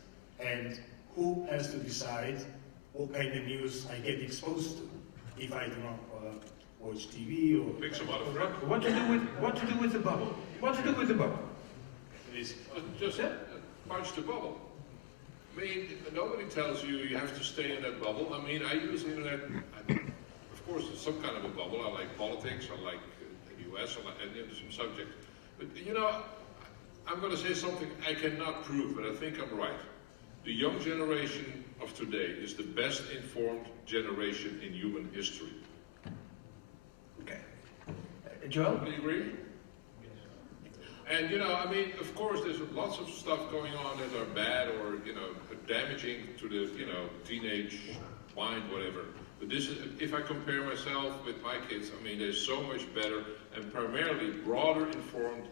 And who has to decide what kind of news I get exposed to if I do not watch TV or... Pick some other friend. What to do with the bubble? What to do with the bubble? Just punch the bubble. I mean, nobody tells you you have to stay in that bubble. I mean, I use the internet... Of course, it's some kind of a bubble. I like politics, I like the US, I like some subjects. But, you know, I'm going to say something I cannot prove, but I think I'm right. The young generation of today is the best informed generation in human history. Okay. Joel? Do you agree? And, you know, I mean, of course, there's lots of stuff going on that are bad or, you know, damaging to the, you know, teenage mind, whatever. But this is, if I compare myself with my kids, I mean, they're so much better and primarily broader informed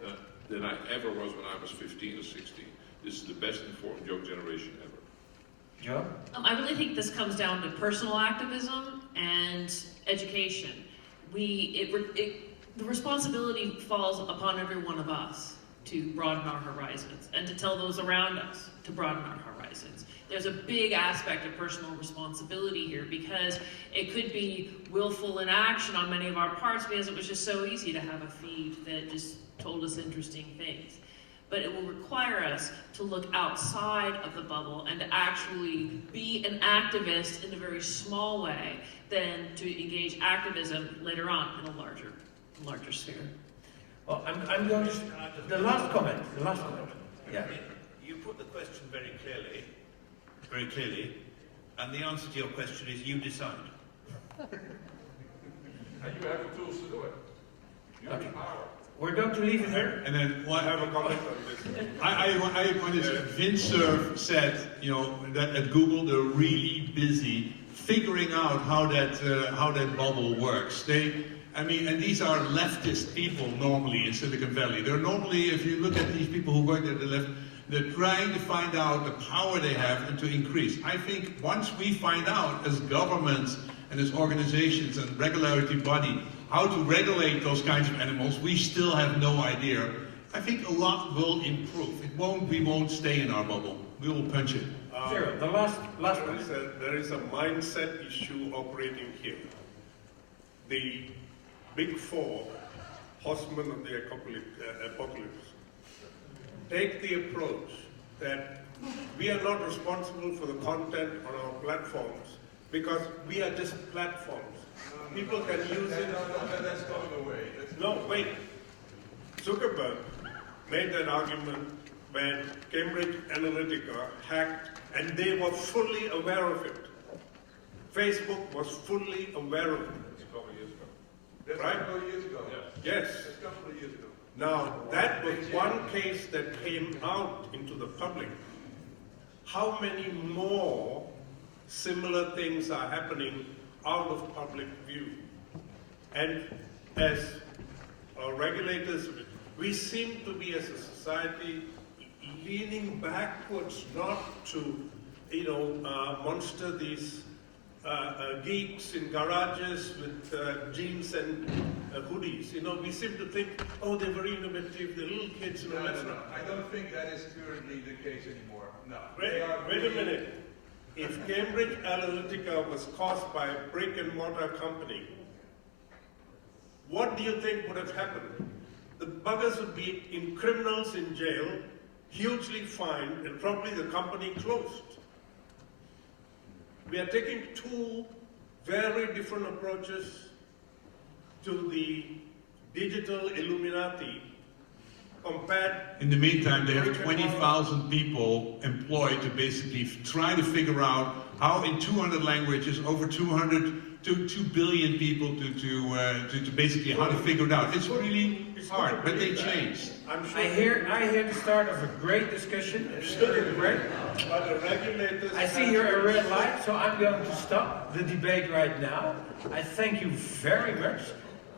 than I ever was when I was 15 or 16. This is the best informed young generation ever. Joe? I really think this comes down to personal activism and education. The responsibility falls upon every one of us to broaden our horizons and to tell those around us to broaden our horizons. There's a big aspect of personal responsibility here because it could be willful inaction on many of our parts because it was just so easy to have a feed that just told us interesting things. But it will require us to look outside of the bubble and to actually be an activist in a very small way than to engage activism later on in a larger sphere. Well, I'm going to... The last comment. Yeah. You put the question very clearly, and the answer to your question is you decide. And you have the tools to do it. You have the power. We're going to leave it here. And then one, I have a comment on this. I want to say, Vinsurf said, you know, that at Google they're really busy figuring out how that bubble works. I mean, and these are leftist people normally in Silicon Valley. They're normally, if you look at these people who work at the left, they're trying to find out the power they have and to increase. I think once we find out as governments and as organizations and regulatory body how to regulate those kinds of animals, we still have no idea. I think a lot will improve. We won't stay in our bubble. We will punch it. Zero, the last one. There is a mindset issue operating here. The Big Four horsemen of the apocalypse, take the approach that we are not responsible for the content on our platforms because we are just platforms. People can use it. That's going away. No, wait. Zuckerberg made that argument when Cambridge Analytica hacked, and they were fully aware of it. Facebook was fully aware of it. That's a couple of years ago. That's Right? a couple of years ago. Yes. That's a couple of years ago. Now, that was one case that came out into the public. How many more similar things are happening out of public view? And as regulators, we seem to be, as a society, leaning backwards, not to, monster these geeks in garages with jeans and hoodies. We seem to think, oh, they're very innovative, they're little kids. No. I don't think that is currently the case anymore. No. Wait a minute. If Cambridge Analytica was caused by a brick and mortar company, what do you think would have happened? The buggers would be criminals in jail, hugely fined, and probably the company closed. We are taking two very different approaches to the digital Illuminati compared. In the meantime, they have 20,000 people employed to basically try to figure out how in 200 languages, over 2 billion people to basically how to figure it out. It's really hard, but they changed. I hear the start of a great discussion. It's great. But the regulators. I see here a red light, so I'm going to stop the debate right now. I thank you very much.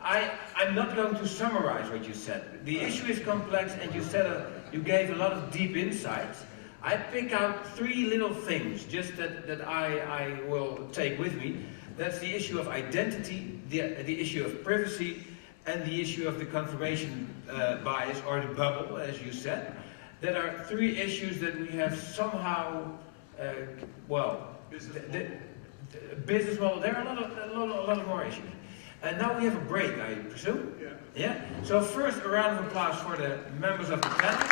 I'm not going to summarize what you said. The issue is complex, and you gave a lot of deep insights. I pick out three little things just that I will take with me. That's the issue of identity, the issue of privacy, and the issue of the confirmation bias, or the bubble, as you said. That are three issues that we have somehow, business model. There are a lot of more issues. And now we have a break, I presume? Yeah. So first, a round of applause for the members of the panel.